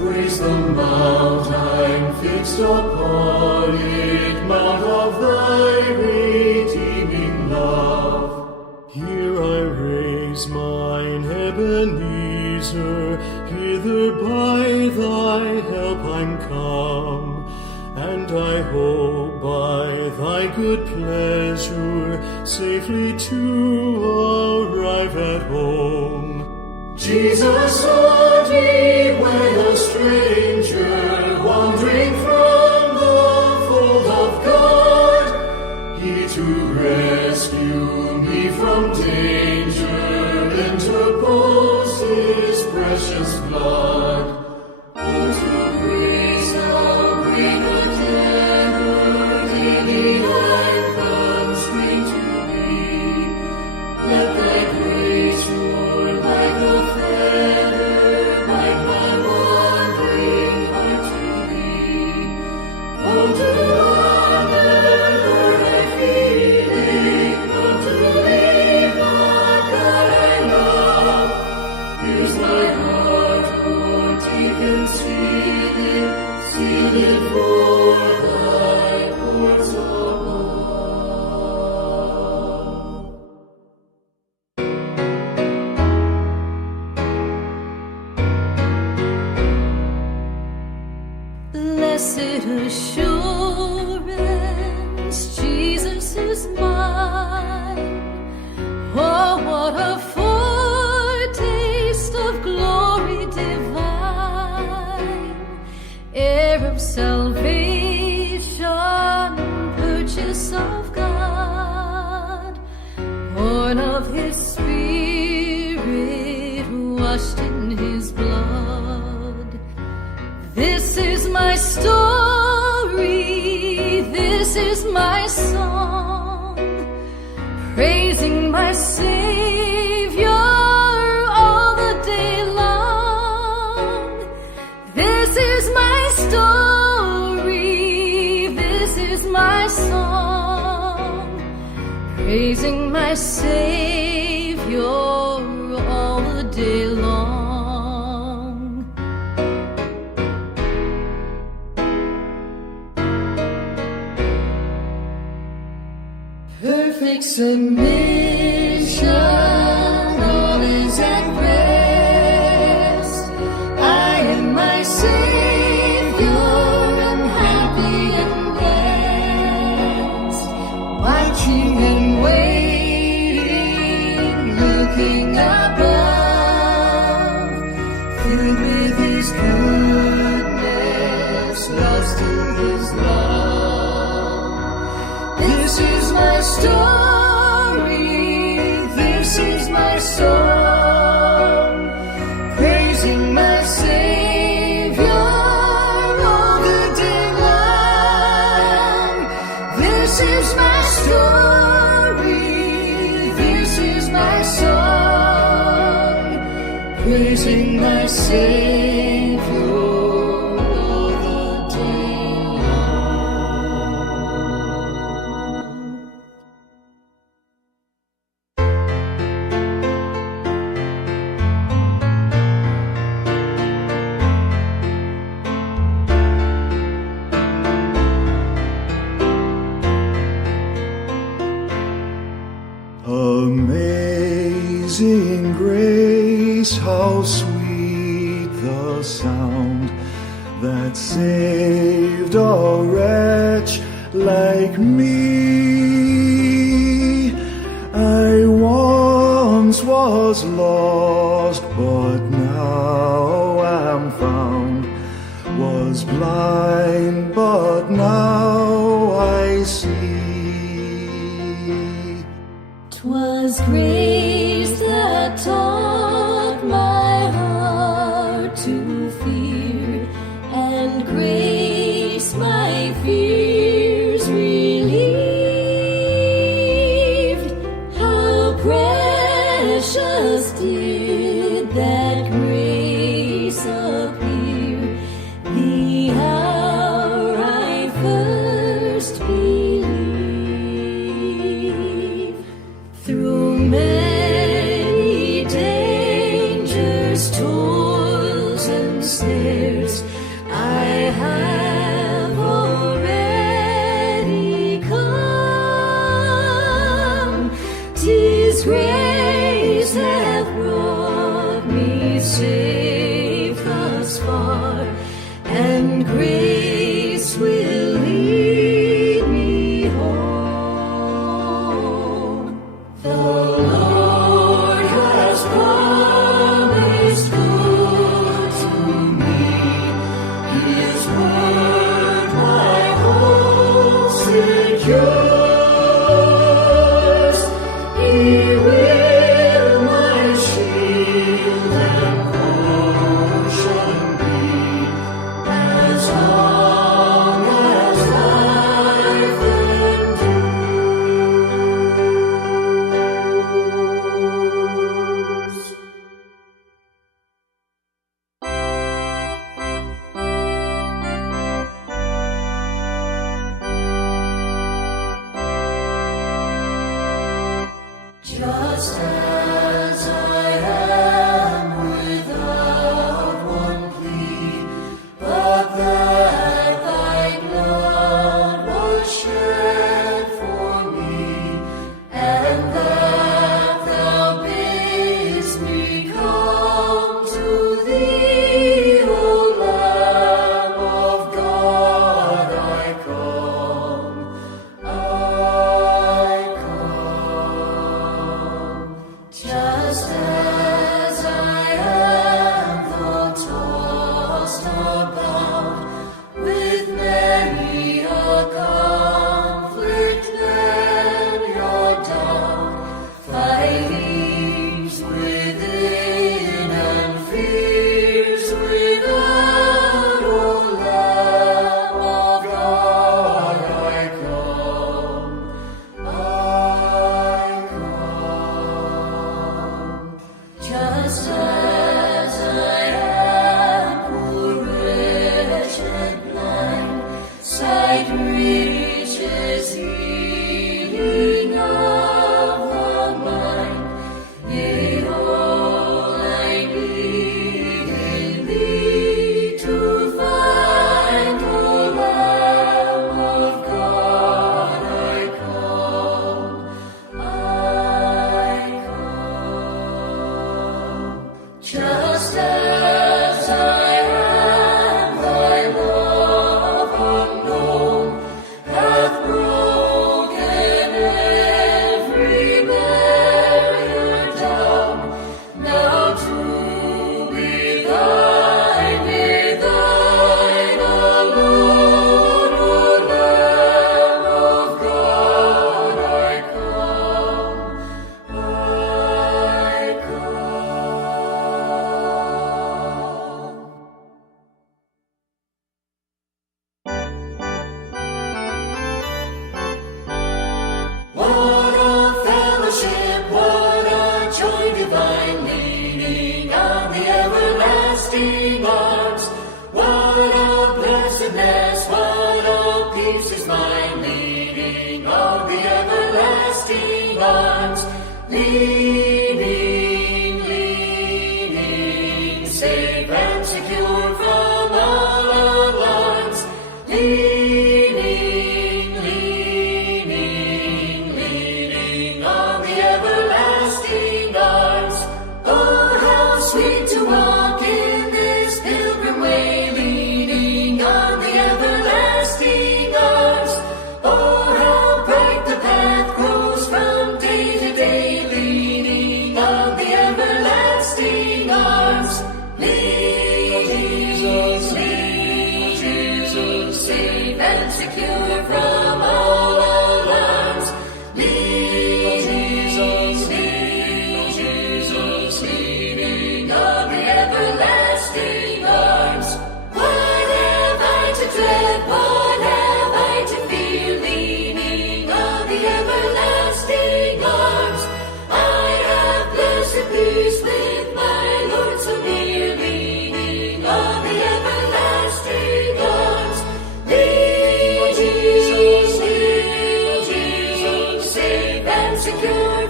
Praise the mount I'm fixed upon it, mount of thy redeeming love. Here I raise mine Ebenezer, hither by thy help I'm come, and I hope by thy good pleasure safely to arrive at home. Jesus sought me when a stranger, wandering from the fold of God. He to rescue me from danger interposed his precious blood. Oh, to grace how great a terror daily life comes straight to me. Let thy grace, Lord, like a feather, bind my wandering heart to thee. Oh, to honor, Lord, I feeling, not to leave not God I love. Here's my heart, Lord, take and seal it for thy courts above. Blessed assurance, Jesus is mine. Oh, what a foretaste of glory divine, heir of salvation, purchase of God, born of his Spirit, washed in his blood. This is my story, this is my song, praising my Savior all the day long. This is my story, this is my song, praising my Savior all the day long. Perfect submission, all is at rest. I am my Savior, am happy and blessed, watching and waiting, looking above, filled with his goodness, lost in his love. This is my story, this is my song, praising my Savior all the day long. This is my story, this is my song, praising my Savior all the day long. Amazing grace, how sweet the sound that saved a wretch like me. I once was lost, but now am found, was blind, but now I see. 'Twas grace that taught my heart to fear, and grace my fears relieved. How precious did that grace appear, the hour I first believed. Through many dangers, toils, and snares, I have already come. 'Tis grace hath brought me safe thus far, and grace will lead me home. The Lord has promised good to me. His word my hope secures. He will my shield and portion be, as long as life endures. Just as I am without one plea, but that thy blood was shed for me, and that thou bidst me come to thee, O Lamb of God, I come. Just as I am, though tossed about with many a conflict, then your doubt, fightings within and fears without, O Lamb of God, I come. Just as I am, poor, wretched, blind, sight reaches healing of the mind. In all I need in thee to find, O Lamb of God, I come. Just as I am, thy love unknown hath broken every barrier down. Now to be thine alone, O Lamb of God, I come. What a fellowship, what a joy divine, leaning on the everlasting arms. What a blessedness, what a peace is mine, leaning on the everlasting arms. Leaning, safe and secure from all alarms. Leaning on the everlasting arms. Oh, how sweet to walk in this pilgrim way, leaning on the everlasting arms. Oh, how bright the path grows from day to day, leaning on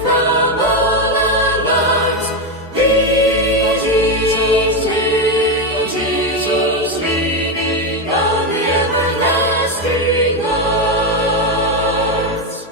from all our lives. Jesus, leaning on the everlasting arms.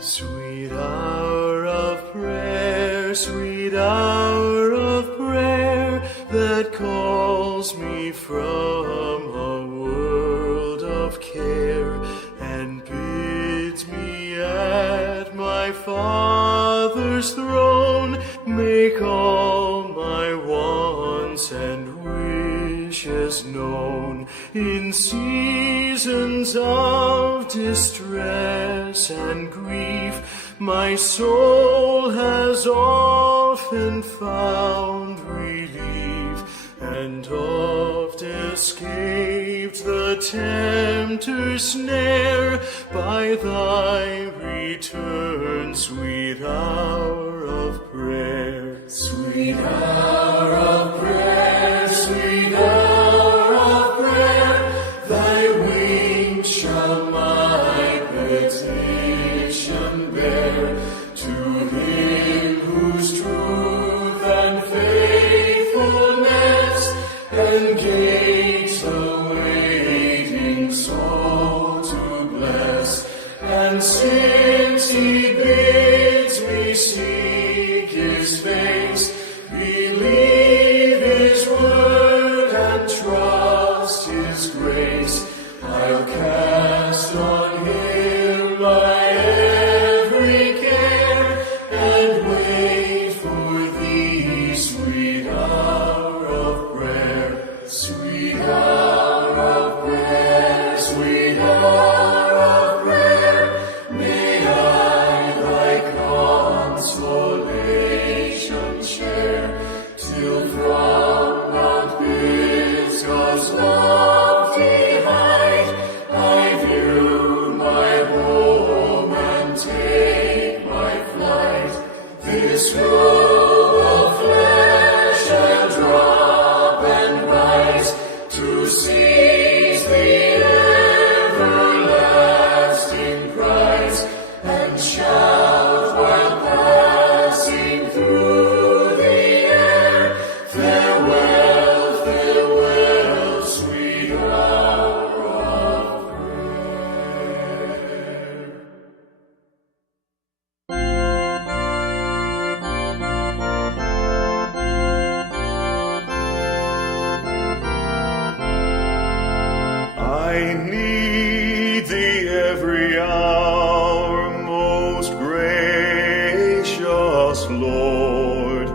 Sweet hour of prayer, sweet hour of prayer, that calls me from a world of care, and bids me at my Father's throne make all my wants and wishes known. In seasons of distress and grief, my soul has often found relief, and oft escaped the tempter's snare by thy return, sweet hour of prayer. Sweet hour of prayer, sweet hour of prayer, thy wings shall my petition bear to him whose truth and faithfulness engage the waiting soul to bless. And since he bids me seek his face, believe his word and trust his grace, I'll cast on him my every care, and wait for thee, sweet hour of prayer. Sweet hour of prayer, sweet hour of prayer, may I thy consolation share, till from Mount Pisgah's lofty height I view my home and take my flight. This robe of flesh I'll drop and rise to seize the everlasting prize, and shout while passing through the air, farewell, farewell, sweet hour of prayer. I need thee every hour, most gracious Lord.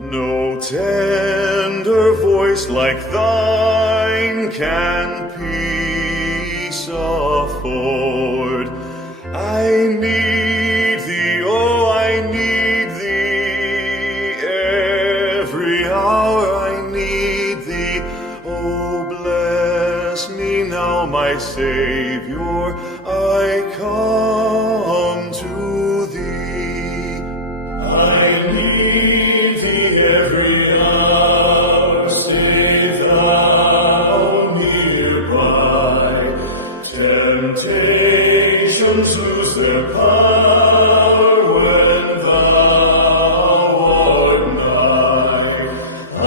No tender voice like thine can peace afford. I need thee, oh, I need thee, every hour I need thee. Oh, bless me now, my Savior, I come to thee. I need thee every hour, stay thou nearby. Temptations lose their power when thou art nigh. I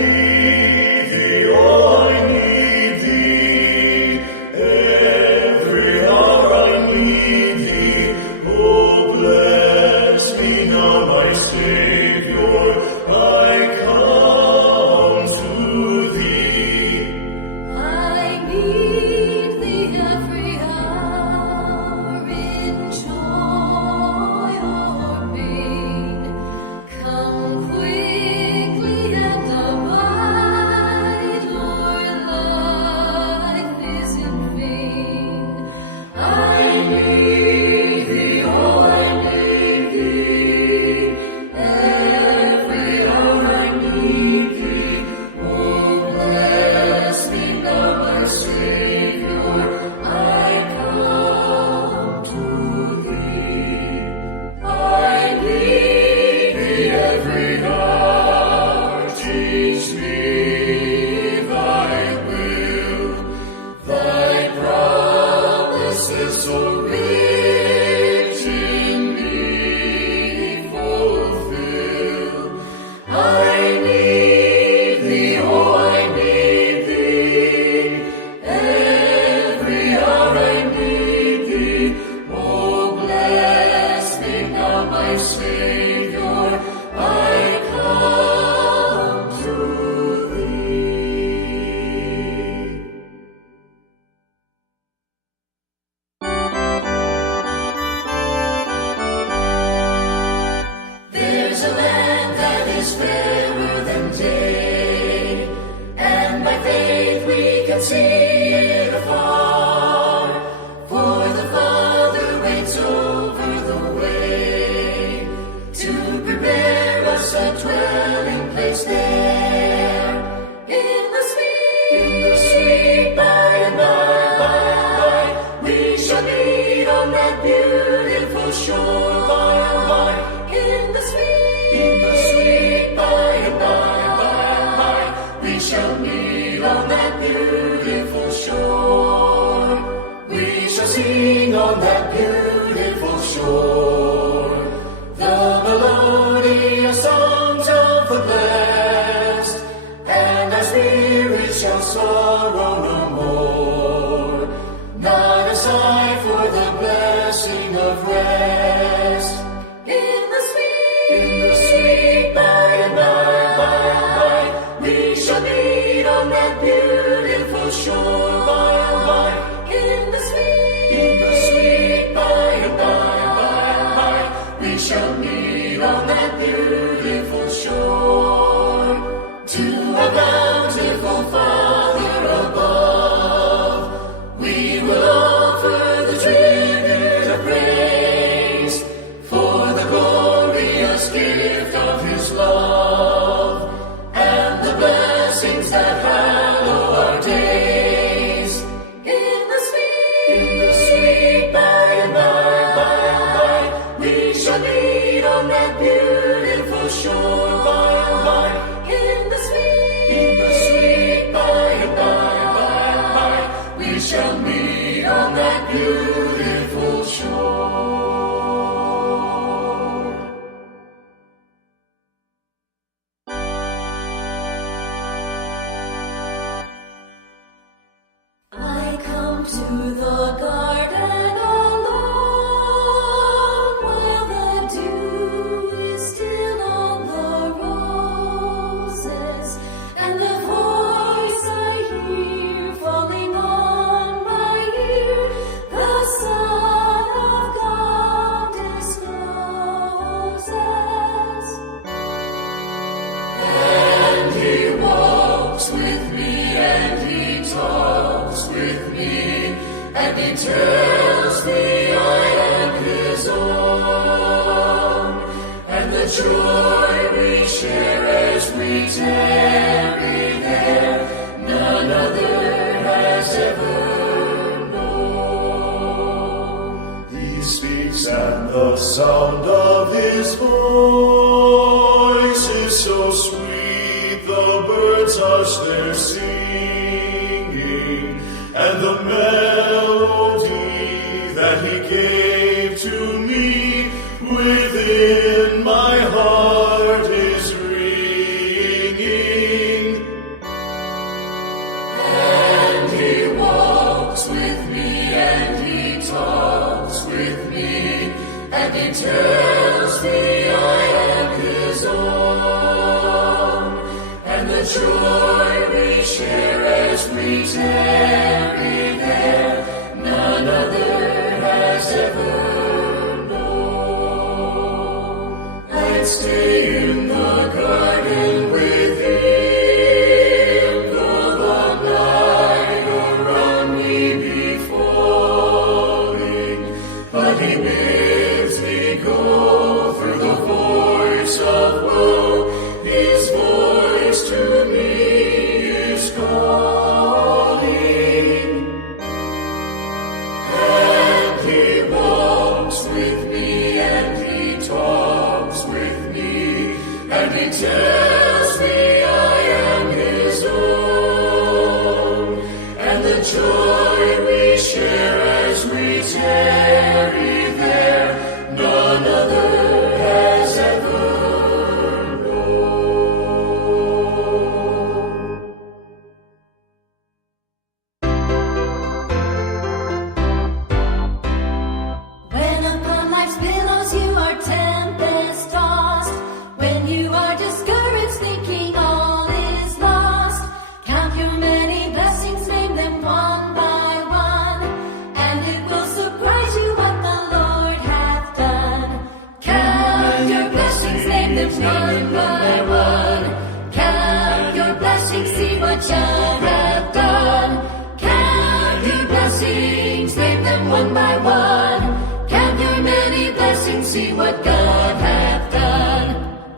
need thee, oh, I need thee, every hour I need thee. Oh, bless me now, my Savior. can see it afar, for the Father waits over the way to prepare us a dwelling place there. In the sweet by and by, we shall meet on that beautiful shore by and by. In the sweet by and by, we shall meet on that beautiful shore. We shall sing on that beautiful shore the melodious songs of the blessed, and our spirits shall sorrow no more, not a sigh for the blessing of rest. In the sweet by and by, we shall meet on that beautiful shore by and by. In the sweet by and by, we shall meet on that beautiful shore. To our bountiful Father above, we will offer the tribute of praise for the glorious gift of His love and the blessings that hallow our days. In the sweet by and by, we shall meet on that beautiful shore by and by. In the sweet by and by, we shall meet on that beautiful shore. I come to the garden alone, while the dew is still on the roses, and the voice I hear falling on my ear, the Son of God discloses. And He walks with me, and He talks with me, and He tells me I am His own. And the joy we share as we tarry there, none other has ever known. He speaks, and the sound of His voice is so sweet, the birds hush their singing, and the melody that He gave to me within my heart is ringing. And He walks with me, and He talks with me, and He tells me I am His own. And the joy we share as we tarry there, none other has ever known. I'd stay in the garden with Him, though the night around me be falling, but He bids me go through the voice of woe. His voice to me is calling. see what God hath done.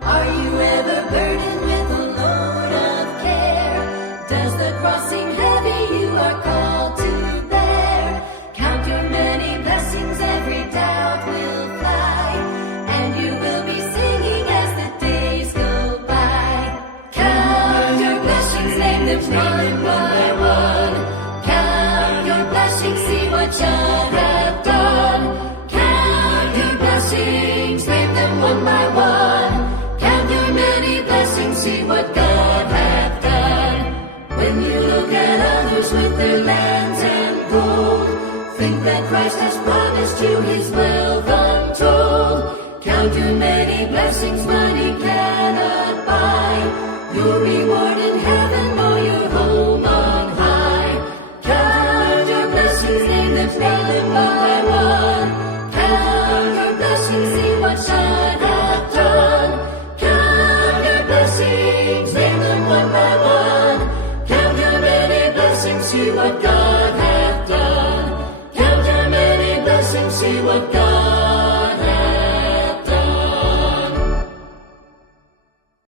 Are you ever burdened with a load of care? Does the cross seem heavy you are called to bear? Count your many blessings, every doubt will fly, and you will be singing as the days go by. Count your blessings, name them one by one. Count your blessings, see what God hath done. Count your blessings, name them one by one. Count your many blessings, see what God hath done. When you look at others with their lands and gold, think that Christ has promised you his wealth untold. Count your many blessings money cannot buy, your reward in heaven or your home on high. Count your blessings, name them one by one. Count your blessings, see what God hath done. Count your blessings, name them one by one. Count your many blessings, see what God hath done. Count your many blessings, see what God